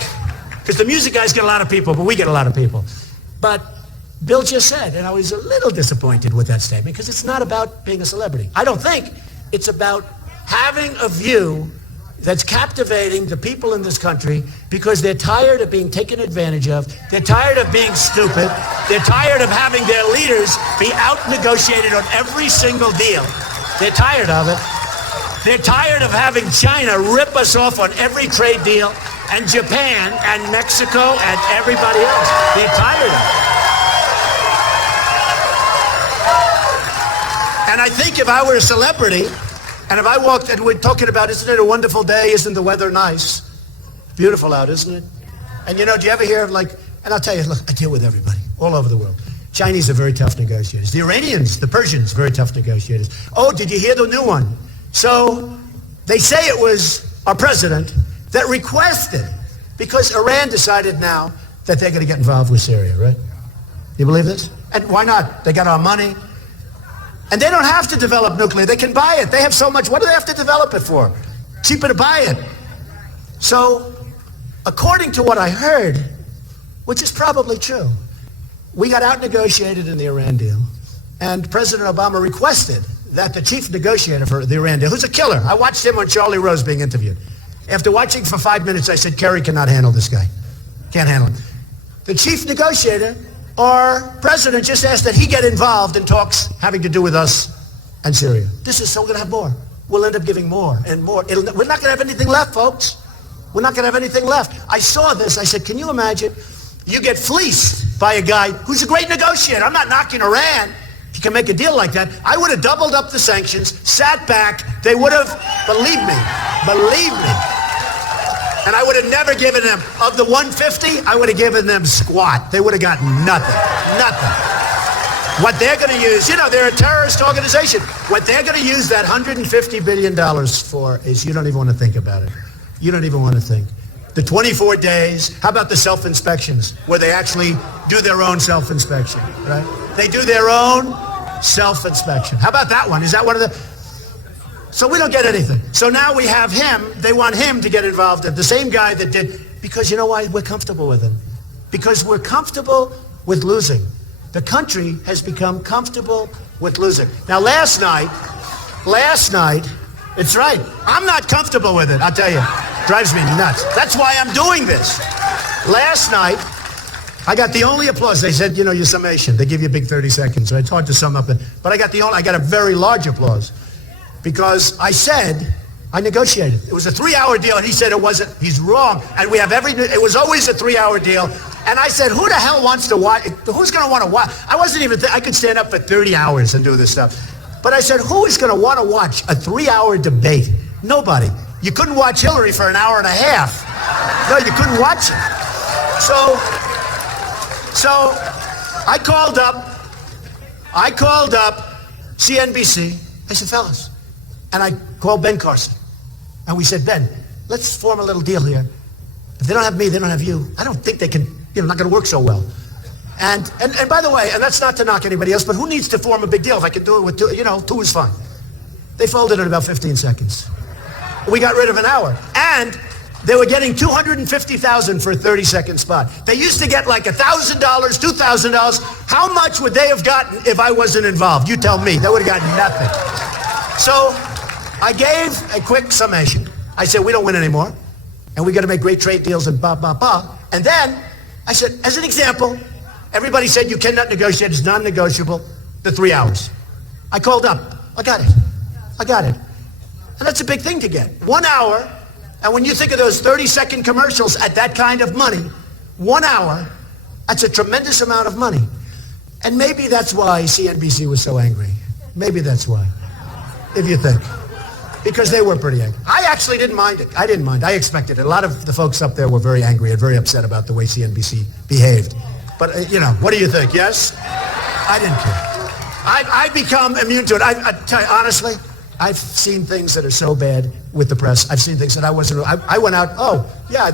Because the music guys get a lot of people, but we get a lot of people. But Bill just said, and I was a little disappointed with that statement, because it's not about being a celebrity. I don't think it's about having a view that's captivating the people in this country because they're tired of being taken advantage of. They're tired of being stupid. They're tired of having their leaders be out-negotiated on every single deal. They're tired of it. They're tired of having China rip us off on every trade deal, and Japan and Mexico and everybody else. They're tired of it. And I think if I were a celebrity, and if I walked and we're talking about, isn't it a wonderful day? Isn't the weather nice? Beautiful out, isn't it? And do you ever hear of and I'll tell you, look, I deal with everybody all over the world. Chinese are very tough negotiators. The Iranians, the Persians, very tough negotiators. Oh, did you hear the new one? So they say it was our president that requested, because Iran decided now that they're going to get involved with Syria, right? You believe this? And why not? They got our money. And they don't have to develop nuclear. They can buy it. They have so much. What do they have to develop it for? Cheaper to buy it. So, according to what I heard, which is probably true, we got out-negotiated in the Iran deal, and President Obama requested that the chief negotiator for the Iran deal, who's a killer, I watched him on Charlie Rose being interviewed. After watching for 5 minutes, I said, Kerry cannot handle this guy. Can't handle him. The chief negotiator, our president, just asked that he get involved in talks having to do with us and Syria. This is so we're going to have more. We'll end up giving more and more. We're not going to have anything left, folks. We're not going to have anything left. I saw this. I said, can you imagine? You get fleeced by a guy who's a great negotiator. I'm not knocking Iran. He can make a deal like that. I would have doubled up the sanctions, sat back. They would have, believe me. And I would have never given them, of the 150, I would have given them squat. They would have gotten nothing. What they're going to use, they're a terrorist organization. What they're going to use that $150 billion for is, you don't even want to think about it. You don't even want to think. The 24 days, how about the self-inspections, where they actually do their own self-inspection, right? They do their own self-inspection. How about that one? Is that one of the... So we don't get anything. So now we have him. They want him to get involved. The same guy that did, because you know why? We're comfortable with him. Because we're comfortable with losing. The country has become comfortable with losing. Now last night, it's right. I'm not comfortable with it, I'll tell you. Drives me nuts. That's why I'm doing this. Last night, I got the only applause. They said, your summation. They give you a big 30 seconds. So it's hard to sum up it. But I got a very large applause. Because I said, I negotiated. It was a 3-hour deal, and he said it wasn't. He's wrong. And we have it was always a 3-hour deal. And I said, who the hell wants to watch? Who's going to want to watch? I wasn't even, I could stand up for 30 hours and do this stuff. But I said, who is going to want to watch a 3-hour debate? Nobody. You couldn't watch Hillary for an hour and a half. No, you couldn't watch it. So I called up CNBC. I said, fellas. And I called Ben Carson. And we said, Ben, let's form a little deal here. If they don't have me, they don't have you. I don't think they can, not going to work so well. And by the way, and that's not to knock anybody else, but who needs to form a big deal? If I can do it with 2, 2 is fine. They folded in about 15 seconds. We got rid of an hour. And they were getting $250,000 for a 30-second spot. They used to get like $1,000, $2,000. How much would they have gotten if I wasn't involved? You tell me. They would have gotten nothing. So I gave a quick summation. I said, we don't win anymore. And we got to make great trade deals and blah, blah, blah. And then I said, as an example, everybody said you cannot negotiate. It's non-negotiable. The 3 hours. I called up. I got it. And that's a big thing to get. 1 hour. And when you think of those 30-second commercials at that kind of money, 1 hour, that's a tremendous amount of money. And maybe that's why CNBC was so angry. Maybe that's why, if you think. Because they were pretty angry. I actually didn't mind it. I didn't mind. I expected it. A lot of the folks up there were very angry and very upset about the way CNBC behaved. But, what do you think? Yes? I didn't care. I become immune to it. I tell you, honestly, I've seen things that are so bad with the press. I've seen things that I wasn't. I went out,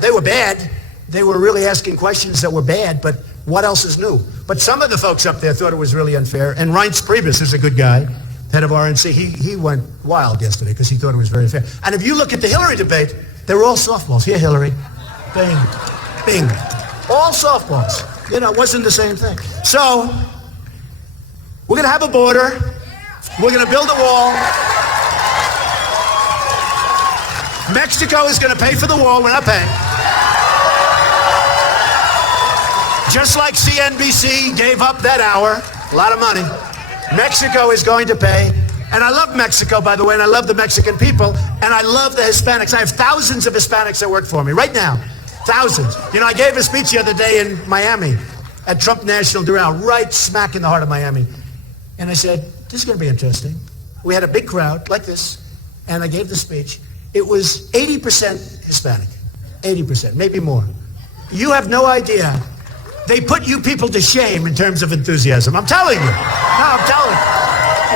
they were bad. They were really asking questions that were bad, but what else is new? But some of the folks up there thought it was really unfair. And Reince Priebus is a good guy, head of RNC. He went wild yesterday because he thought it was very fair. And if you look at the Hillary debate, they were all softballs. Here, Hillary. Bing. Bing. All softballs. It wasn't the same thing. So, we're going to have a border. We're going to build a wall. Mexico is going to pay for the wall. We're not paying. Just like CNBC gave up that hour, a lot of money, Mexico is going to pay. And I love Mexico, by the way, and I love the Mexican people, and I love the Hispanics. I have thousands of Hispanics that work for me right now. Thousands. I gave a speech the other day in Miami at Trump National Doral, right smack in the heart of Miami. And I said, this is going to be interesting. We had a big crowd like this, and I gave the speech. It was 80% Hispanic, 80%, maybe more. You have no idea. They put you people to shame in terms of enthusiasm. I'm telling you. No,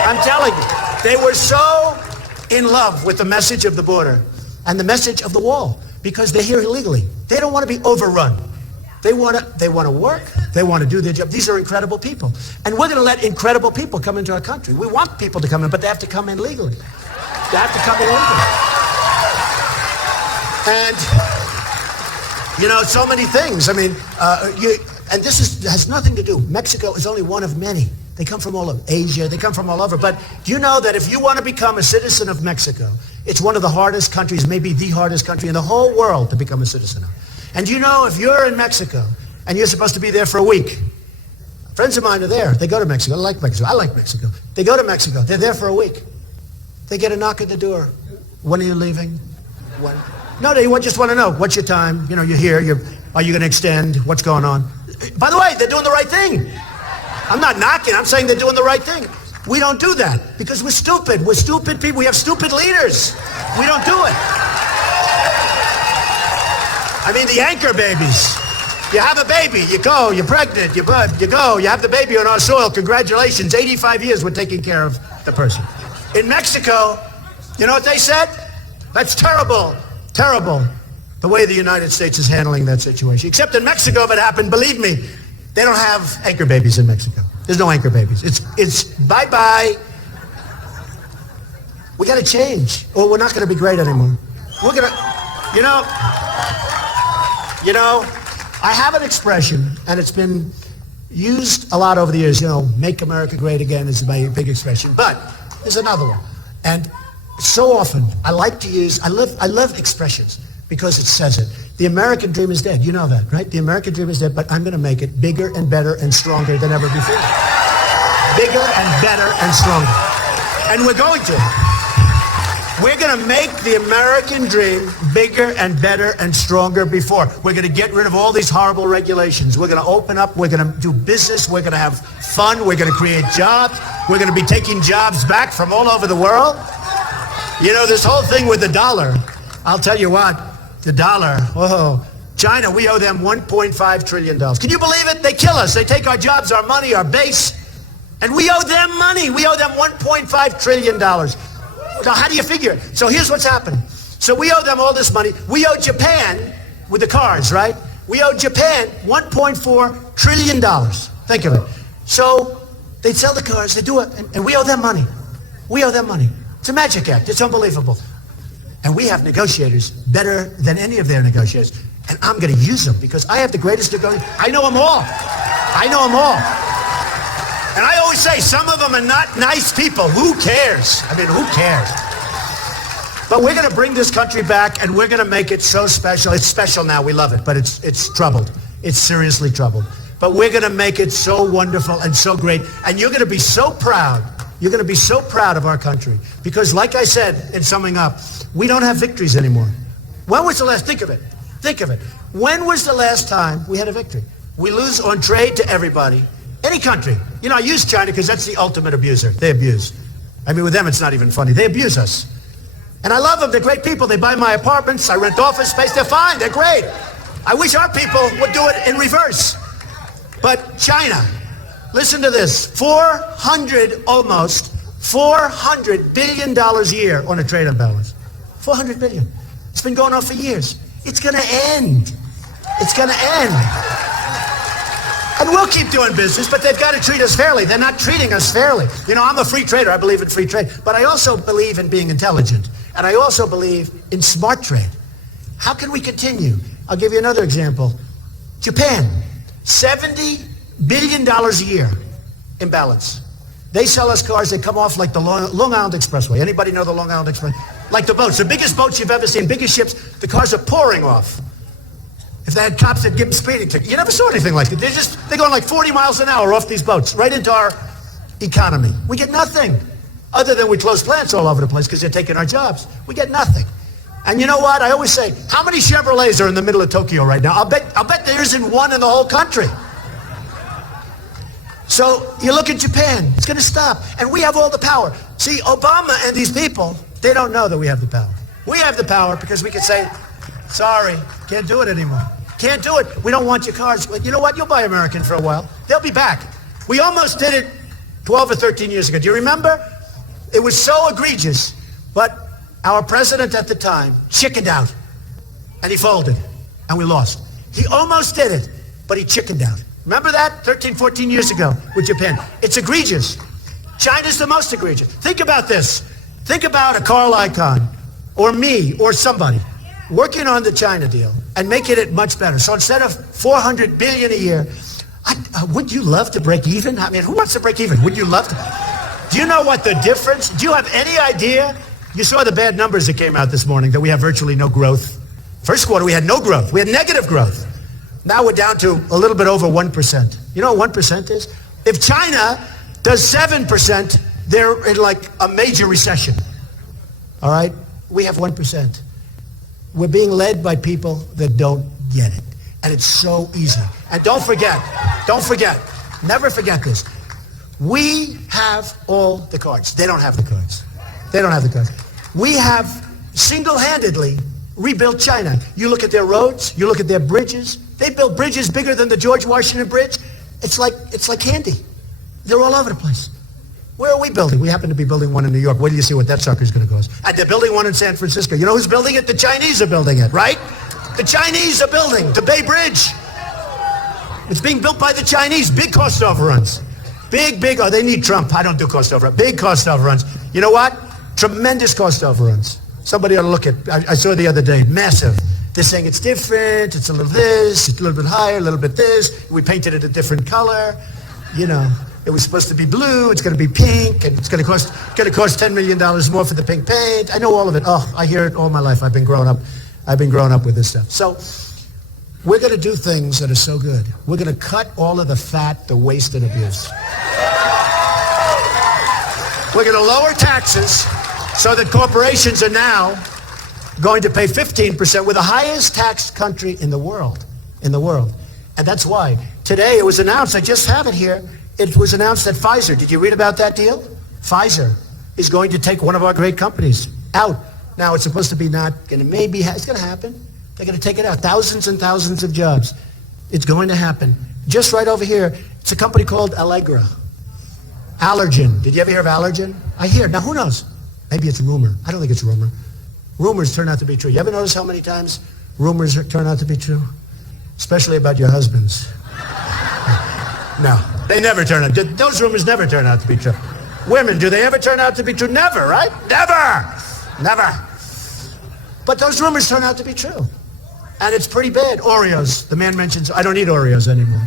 I'm telling you. They were so in love with the message of the border and the message of the wall because they're here illegally. They don't want to be overrun. They want to work. They want to do their job. These are incredible people. And we're going to let incredible people come into our country. We want people to come in, but they have to come in legally. They have to come in legally. And, so many things. I mean, and this has nothing to do. Mexico is only one of many. They come from all over Asia. They come from all over. But do you know that if you want to become a citizen of Mexico, it's one of the hardest countries, maybe the hardest country in the whole world to become a citizen of. And do you know if you're in Mexico and you're supposed to be there for a week, friends of mine are there. They go to Mexico. I like Mexico. I like Mexico. They go to Mexico. They're there for a week. They get a knock at the door. When are you leaving? When? No, they just want to know, what's your time? You're here. Are you going to extend? What's going on? By the way, they're doing the right thing. I'm not knocking. I'm saying they're doing the right thing. We don't do that because we're stupid. We're stupid people. We have stupid leaders. We don't do it. I mean, the anchor babies. You have a baby, you go, you're pregnant, you go, you have the baby on our soil. Congratulations, 85 years we're taking care of the person. In Mexico, you know what they said? That's terrible, terrible, the way the United States is handling that situation. Except in Mexico, if it happened, believe me, they don't have anchor babies in Mexico. There's no anchor babies. It's bye-bye. We got to change, or we're not going to be great anymore. We're going to, I have an expression, and it's been used a lot over the years. Make America great again is my big expression. But there's another one. And so often, I love expressions because it says it. The American dream is dead. You know that, right? The American dream is dead, but I'm going to make it bigger and better and stronger than ever before. Bigger and better and stronger. And we're going to. We're going to make the American dream bigger and better and stronger before. We're going to get rid of all these horrible regulations. We're going to open up. We're going to do business. We're going to have fun. We're going to create jobs. We're going to be taking jobs back from all over the world. This whole thing with the dollar, I'll tell you what, the dollar, China, we owe them $1.5 trillion. Can you believe it? They kill us. They take our jobs, our money, our base, and we owe them money. We owe them $1.5 trillion. So how do you figure it? So here's what's happening. So we owe them all this money. We owe Japan with the cars, right? We owe Japan $1.4 trillion. Think of it. So they sell the cars, they do it, and we owe them money. We owe them money. It's a magic act. It's unbelievable. And we have negotiators better than any of their negotiators. And I'm going to use them because I have the greatest negotiators. I know them all. And I always say, some of them are not nice people. Who cares? I mean, who cares? But we're going to bring this country back, and we're going to make it so special. It's special now. We love it, but it's troubled. It's seriously troubled. But we're going to make it so wonderful and so great. And you're going to be so proud. You're going to be so proud of our country. Because like I said, in summing up, we don't have victories anymore. When was the last? Think of it. When was the last time we had a victory? We lose on trade to everybody. Any country. I use China because that's the ultimate abuser. They abuse. I mean, with them, it's not even funny. They abuse us. And I love them. They're great people. They buy my apartments. I rent office space. They're fine. They're great. I wish our people would do it in reverse. But China, listen to this. Almost $400 billion a year on a trade imbalance. $400 billion. It's been going on for years. It's going to end. It's going to end. And we'll keep doing business, but they've got to treat us fairly. They're not treating us fairly. I'm a free trader. I believe in free trade. But I also believe in being intelligent. And I also believe in smart trade. How can we continue? I'll give you another example. Japan, $70 billion a year imbalance. They sell us cars that come off like the Long Island Expressway. Anybody know the Long Island Expressway? Like the boats, the biggest boats you've ever seen, biggest ships, the cars are pouring off. If they had cops that give them speeding tickets, you never saw anything like it. They're going like 40 miles an hour off these boats, right into our economy. We get nothing, other than we close plants all over the place because they're taking our jobs. We get nothing. And you know what? I always say, how many Chevrolets are in the middle of Tokyo right now? I'll bet there isn't one in the whole country. So you look at Japan, it's going to stop. And we have all the power. See, Obama and these people, they don't know that we have the power. We have the power because we can say, sorry, can't do it anymore. Can't do it. We don't want your cars. But you know what? You'll buy American for a while. They'll be back. We almost did it 12 or 13 years ago. Do you remember? It was so egregious. But our president at the time chickened out. And he folded. And we lost. He almost did it. but he chickened out. Remember that 13, 14 years ago with Japan? It's egregious. China's the most egregious. Think about this. Think about a Carl Icahn or me or somebody working on the China deal and making it much better. So instead of $400 billion a year, would you love to break even? I mean, who wants to break even? Would you love to? Do you know what the difference? Do you have any idea? You saw the bad numbers that came out this morning, that we have virtually no growth. First quarter, we had no growth. We had negative growth. Now we're down to a little bit over 1%. You know what 1% is? If China does 7%, they're in like a major recession. All right? We have 1%. We're being led by people that don't get it. And it's so easy. And don't forget, never forget this. We have all the cards. They don't have the cards. They don't have the cards. We have single-handedly rebuilt China. You look at their roads, you look at their bridges. They built bridges bigger than the George Washington Bridge. It's like candy. They're all over the place. Where are we building? We happen to be building one in New York. Wait till you see what that sucker's going to cost. And they're building one in San Francisco. You know who's building it? The Chinese are building it, right? The Chinese are building the Bay Bridge. It's being built by the Chinese. Big cost overruns. Big, oh, they need Trump. I don't do cost overruns. Big cost overruns. You know what? Tremendous cost overruns. Somebody ought to look at, I saw the other day, massive. They're saying it's different, it's a little this, it's a little bit higher, a little bit this. We painted it a different color. You know, it was supposed to be blue, it's going to be pink, and it's going to cost $10 million more for the pink paint. I know all of it. Oh, I hear it all my life. I've been growing up with this stuff. So we're going to do things that are so good. We're going to cut all of the fat, the waste, and abuse. We're going to lower taxes so that corporations are now going to pay 15%. We're the highest taxed country in the world. And that's why. Today it was announced, I just have it here, it was announced that Pfizer, did you read about that deal? Pfizer is going to take one of our great companies out. Now it's supposed to be not going to maybe, it's going to happen. They're going to take it out. Thousands and thousands of jobs. It's going to happen. Just right over here, it's a company called Allegra. Allergen. Did you ever hear of Allergen? I hear. Now who knows? Maybe it's a rumor. I don't think it's a rumor. Rumors turn out to be true. You ever notice how many times rumors turn out to be true? Especially about your husbands. No, they never turn out. Those rumors never turn out to be true. Women, do they ever turn out to be true? Never, right? Never. But those rumors turn out to be true. And it's pretty bad. Oreos. The man mentions, I don't eat Oreos anymore.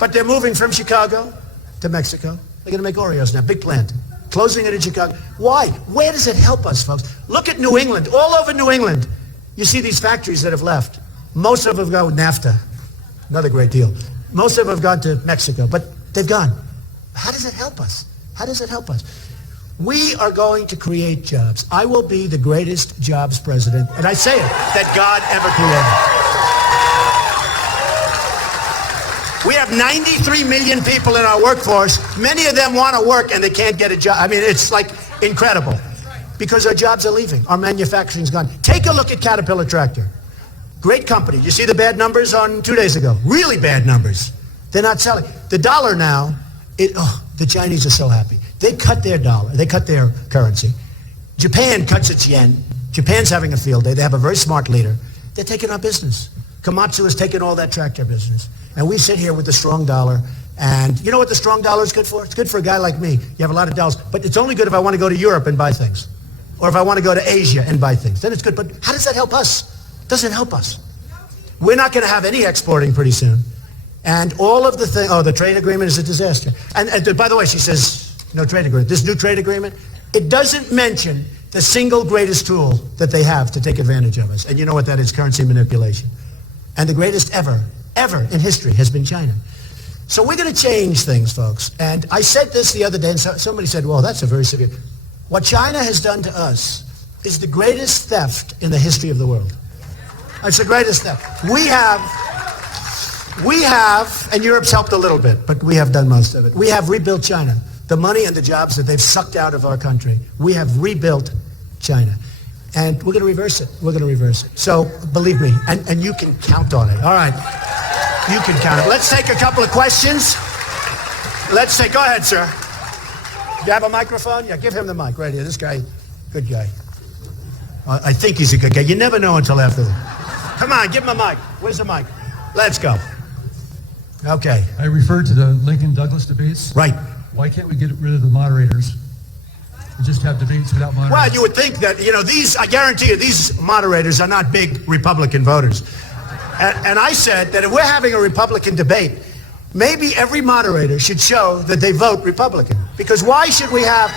But they're moving from Chicago to Mexico. They're going to make Oreos now. Big plant. Closing it in Chicago. Why? Where does it help us, folks? Look at New England. All over New England. You see these factories that have left. Most of them have gone with NAFTA. Another great deal. Most of them have gone to Mexico, but they've gone. How does it help us? How does it help us? We are going to create jobs. I will be the greatest jobs president, and I say it, that God ever created. We have 93 million people in our workforce. Many of them want to work and they can't get a job. I mean, it's like incredible because our jobs are leaving. Our manufacturing's gone. Take a look at Caterpillar Tractor. Great company. You see the bad numbers on 2 days ago? Really bad numbers. They're not selling. The dollar now, the Chinese are so happy. They cut their dollar. They cut their currency. Japan cuts its yen. Japan's having a field day. They have a very smart leader. They're taking our business. Komatsu is taking all that tractor business. And we sit here with the strong dollar. And you know what the strong dollar is good for? It's good for a guy like me. You have a lot of dollars. But it's only good if I want to go to Europe and buy things. Or if I want to go to Asia and buy things. Then it's good. But how does that help us? It doesn't help us. We're not going to have any exporting pretty soon. And all of the things, the trade agreement is a disaster. And by the way, she says, no trade agreement. This new trade agreement, it doesn't mention the single greatest tool that they have to take advantage of us. And you know what that is, currency manipulation. And the greatest ever in history has been China. So we're going to change things, folks. And I said this the other day, and somebody said, well, that's a very severe. What China has done to us is the greatest theft in the history of the world. It's the greatest theft. We have, and Europe's helped a little bit, but we have done most of it. We have rebuilt China. The money and the jobs that they've sucked out of our country. We have rebuilt China. And we're going to reverse it. We're going to reverse it. So believe me, and you can count on it. All right. You can count it. Let's take a couple of questions. Go ahead, sir. You have a microphone? Yeah, give him the mic right here. This guy, good guy. I think he's a good guy. You never know until after that. Come on, give him a mic. Where's the mic? Let's go. Okay. I referred to the Lincoln-Douglas debates. Right. Why can't we get rid of the moderators and just have debates without moderators? Well, you would think that, I guarantee you, these moderators are not big Republican voters. And I said that if we're having a Republican debate, maybe every moderator should show that they vote Republican. Because why should we have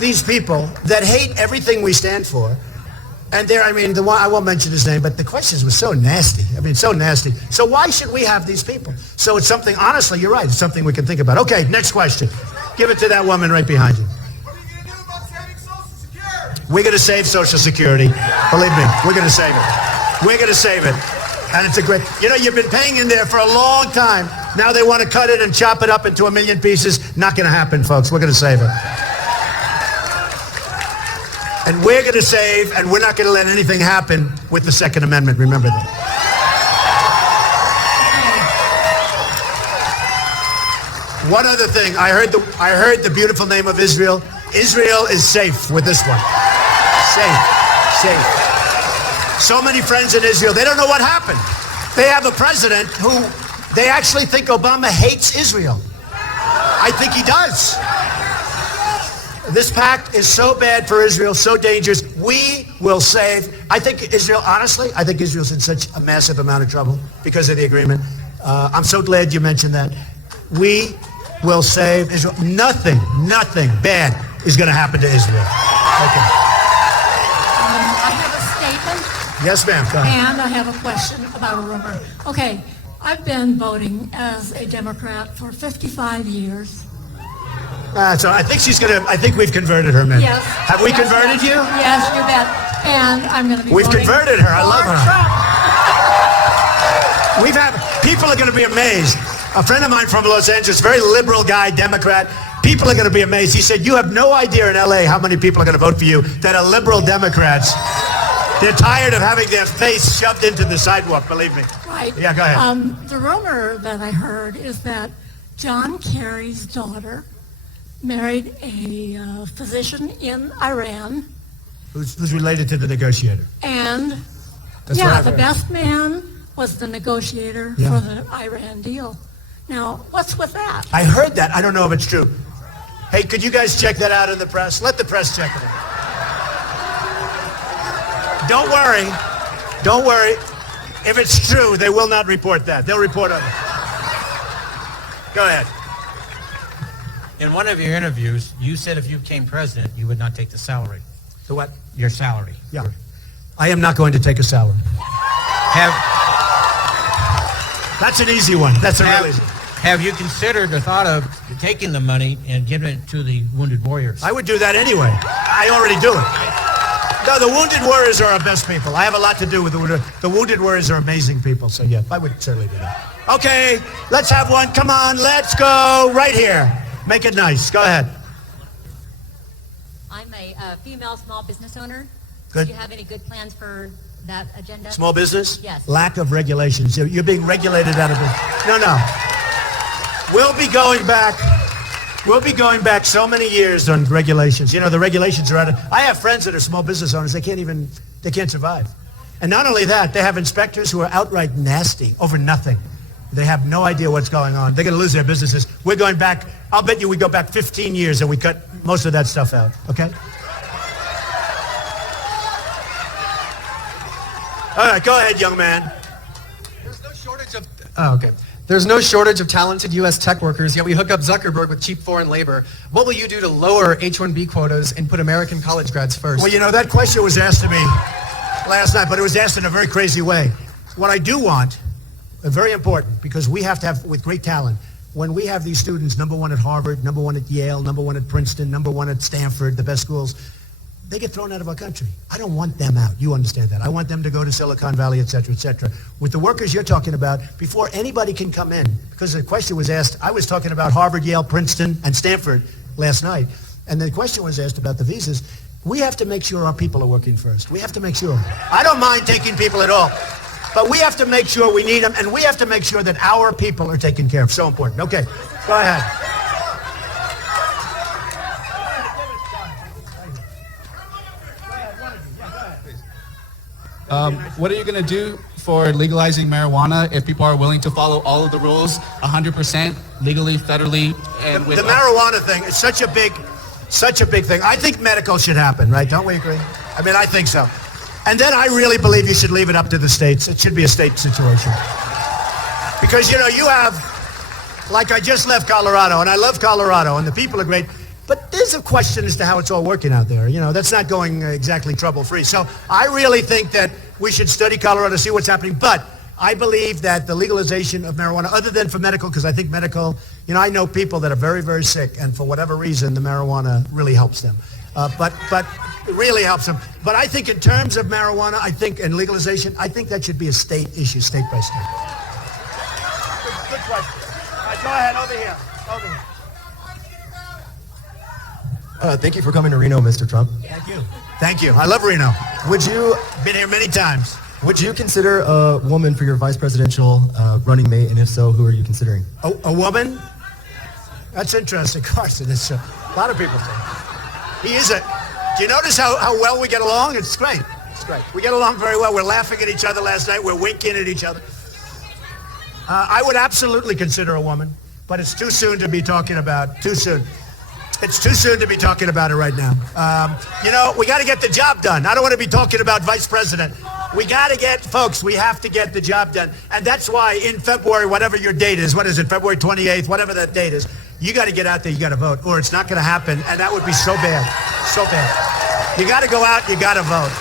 these people that hate everything we stand for? And I won't mention his name, but the questions were so nasty. So nasty. So why should we have these people? So it's something, honestly, you're right, it's something we can think about. Okay, next question. Give it to that woman right behind you. What are you going to do about saving Social Security? We're going to save Social Security. Believe me, we're going to save it. We're going to save it. And it's a great, you've been paying in there for a long time. Now they want to cut it and chop it up into 1 million pieces. Not going to happen, folks. We're going to save it. And we're going to save, and we're not going to let anything happen with the Second Amendment. Remember that. One other thing. I heard the beautiful name of Israel. Israel is safe with this one. Safe. So many friends in Israel, they don't know what happened. They have a president who they actually think Obama hates Israel. I think he does. This pact is so bad for Israel, so dangerous. We will save. I think Israel's in such a massive amount of trouble because of the agreement. I'm so glad you mentioned that. We will save Israel. Nothing bad is going to happen to Israel. Okay. I have a statement. Yes, ma'am. Go ahead. And I have a question about a rumor. Okay, I've been voting as a Democrat for 55 years. So I think we've converted her, man. Yes. Have we converted you? Yes, you bet. And I'm going to be We've voting converted her. I love for her. Trump. People are going to be amazed. A friend of mine from Los Angeles, very liberal guy, Democrat. People are going to be amazed. He said, you have no idea in LA how many people are going to vote for you that are liberal Democrats. They're tired of having their face shoved into the sidewalk, believe me. Right. Yeah, go ahead. The rumor that I heard is that John Kerry's daughter married a physician in Iran. Who's related to the negotiator. And, That's what I've the heard. best man was the negotiator for the Iran deal. Now, what's with that? I heard that. I don't know if it's true. Hey, could you guys check that out in the press? Let the press check it out. Don't worry. If it's true, they will not report that. They'll report on it. Go ahead. In one of your interviews, you said if you became president, you would not take the salary. The what? Your salary. Yeah. I am not going to take a salary. That's an easy one. That's a real easy one. Have you considered the thought of taking the money and giving it to the wounded warriors? I would do that anyway. I already do it. No, the wounded warriors are our best people. I have a lot to do with the wounded. The wounded warriors are amazing people. So yeah, I would certainly do that. Okay, let's have one. Come on, let's go right here. Make it nice. Go ahead. I'm a female small business owner. Good. Do you have any good plans for that agenda? Small business? Yes. Lack of regulations. You're being regulated out of business. No. We'll be going back so many years on regulations. The regulations are out of... I have friends that are small business owners. They can't survive. And not only that, they have inspectors who are outright nasty over nothing. They have no idea what's going on. They're going to lose their businesses. We're going back, I'll bet you we go back 15 years and we cut most of that stuff out, okay? All right, go ahead, young man. There's no shortage of... Oh, okay. There's no shortage of talented U.S. tech workers, yet we hook up Zuckerberg with cheap foreign labor. What will you do to lower H-1B quotas and put American college grads first? Well, that question was asked to me last night, but it was asked in a very crazy way. What I do want... very important, because we have to have, with great talent, when we have these students, number one at Harvard, number one at Yale, number one at Princeton, number one at Stanford, the best schools, they get thrown out of our country. I don't want them out. You understand that. I want them to go to Silicon Valley, et cetera, et cetera. With the workers you're talking about, before anybody can come in, because the question was asked, I was talking about Harvard, Yale, Princeton, and Stanford last night, and the question was asked about the visas. We have to make sure our people are working first. We have to make sure. I don't mind taking people at all. But we have to make sure we need them, and we have to make sure that our people are taken care of. So important. Okay, go ahead. What are you going to do for legalizing marijuana if people are willing to follow all of the rules 100% legally, federally, and The marijuana thing is such a big thing. I think medical should happen, right? Don't we agree? I mean, I think so. And then I really believe you should leave it up to the states. It should be a state situation. Because, you know, you have, like I just left Colorado, and I love Colorado, and the people are great, but there's a question as to how it's all working out there. You know, that's not going exactly trouble-free. So I really think that we should study Colorado, see what's happening, but I believe that the legalization of marijuana, other than for medical, because I think medical, you know, I know people that are very, very sick, and for whatever reason, the marijuana really helps them. But it really helps them. But I think in terms of marijuana, I think, and legalization, I think that should be a state issue, state by state. Good question. All right, go ahead, over here. Thank you for coming to Reno, Mr. Trump. Thank you. Thank you. I love Reno. Been here many times. Would you consider a woman for your vice presidential running mate, and if so, who are you considering? A woman? That's interesting, Carson. It's a lot of people think. He is a... Do you notice how well we get along? It's great. It's great. We get along very well. We're laughing at each other last night. We're winking at each other. I would absolutely consider a woman, but it's too soon to be talking about. Too soon. It's too soon to be talking about it right now. You know, we got to get the job done. I don't want to be talking about vice president. We got to get, folks, we have to get the job done. And that's why in February, whatever your date is, what is it, February 28th, whatever that date is, you got to get out there, you got to vote, or it's not going to happen, and that would be so bad, so bad. You got to go out, you got to vote.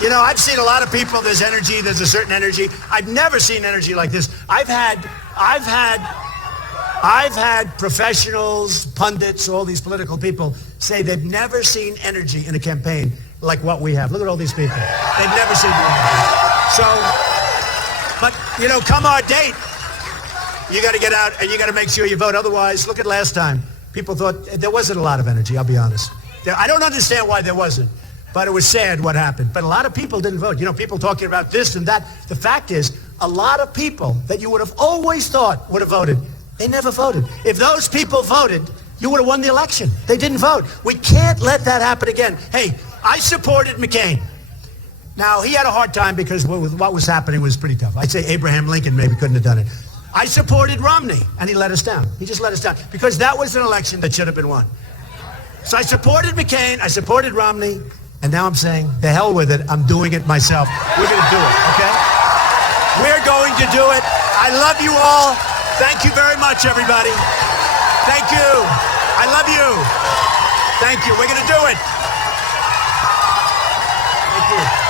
You know, I've seen a lot of people, there's energy, there's a certain energy. I've never seen energy like this. I've had professionals, pundits, all these political people say they've never seen energy in a campaign like what we have. Look at all these people. They've never seen energy. So, but, you know, come our date, you got to get out and you got to make sure you vote. Otherwise, look at last time. People thought there wasn't a lot of energy, I'll be honest. I don't understand why there wasn't, but it was sad what happened. But a lot of people didn't vote. You know, people talking about this and that. The fact is, a lot of people that you would have always thought would have voted, they never voted. If those people voted, you would have won the election. They didn't vote. We can't let that happen again. Hey, I supported McCain. Now, he had a hard time because what was happening was pretty tough. I'd say Abraham Lincoln maybe couldn't have done it. I supported Romney, and he let us down. He just let us down because that was an election that should have been won. So I supported McCain, I supported Romney, and now I'm saying, the hell with it, I'm doing it myself. We're going to do it, okay? We're going to do it. I love you all. Thank you very much, everybody. Thank you. I love you. Thank you. We're going to do it. Thank you.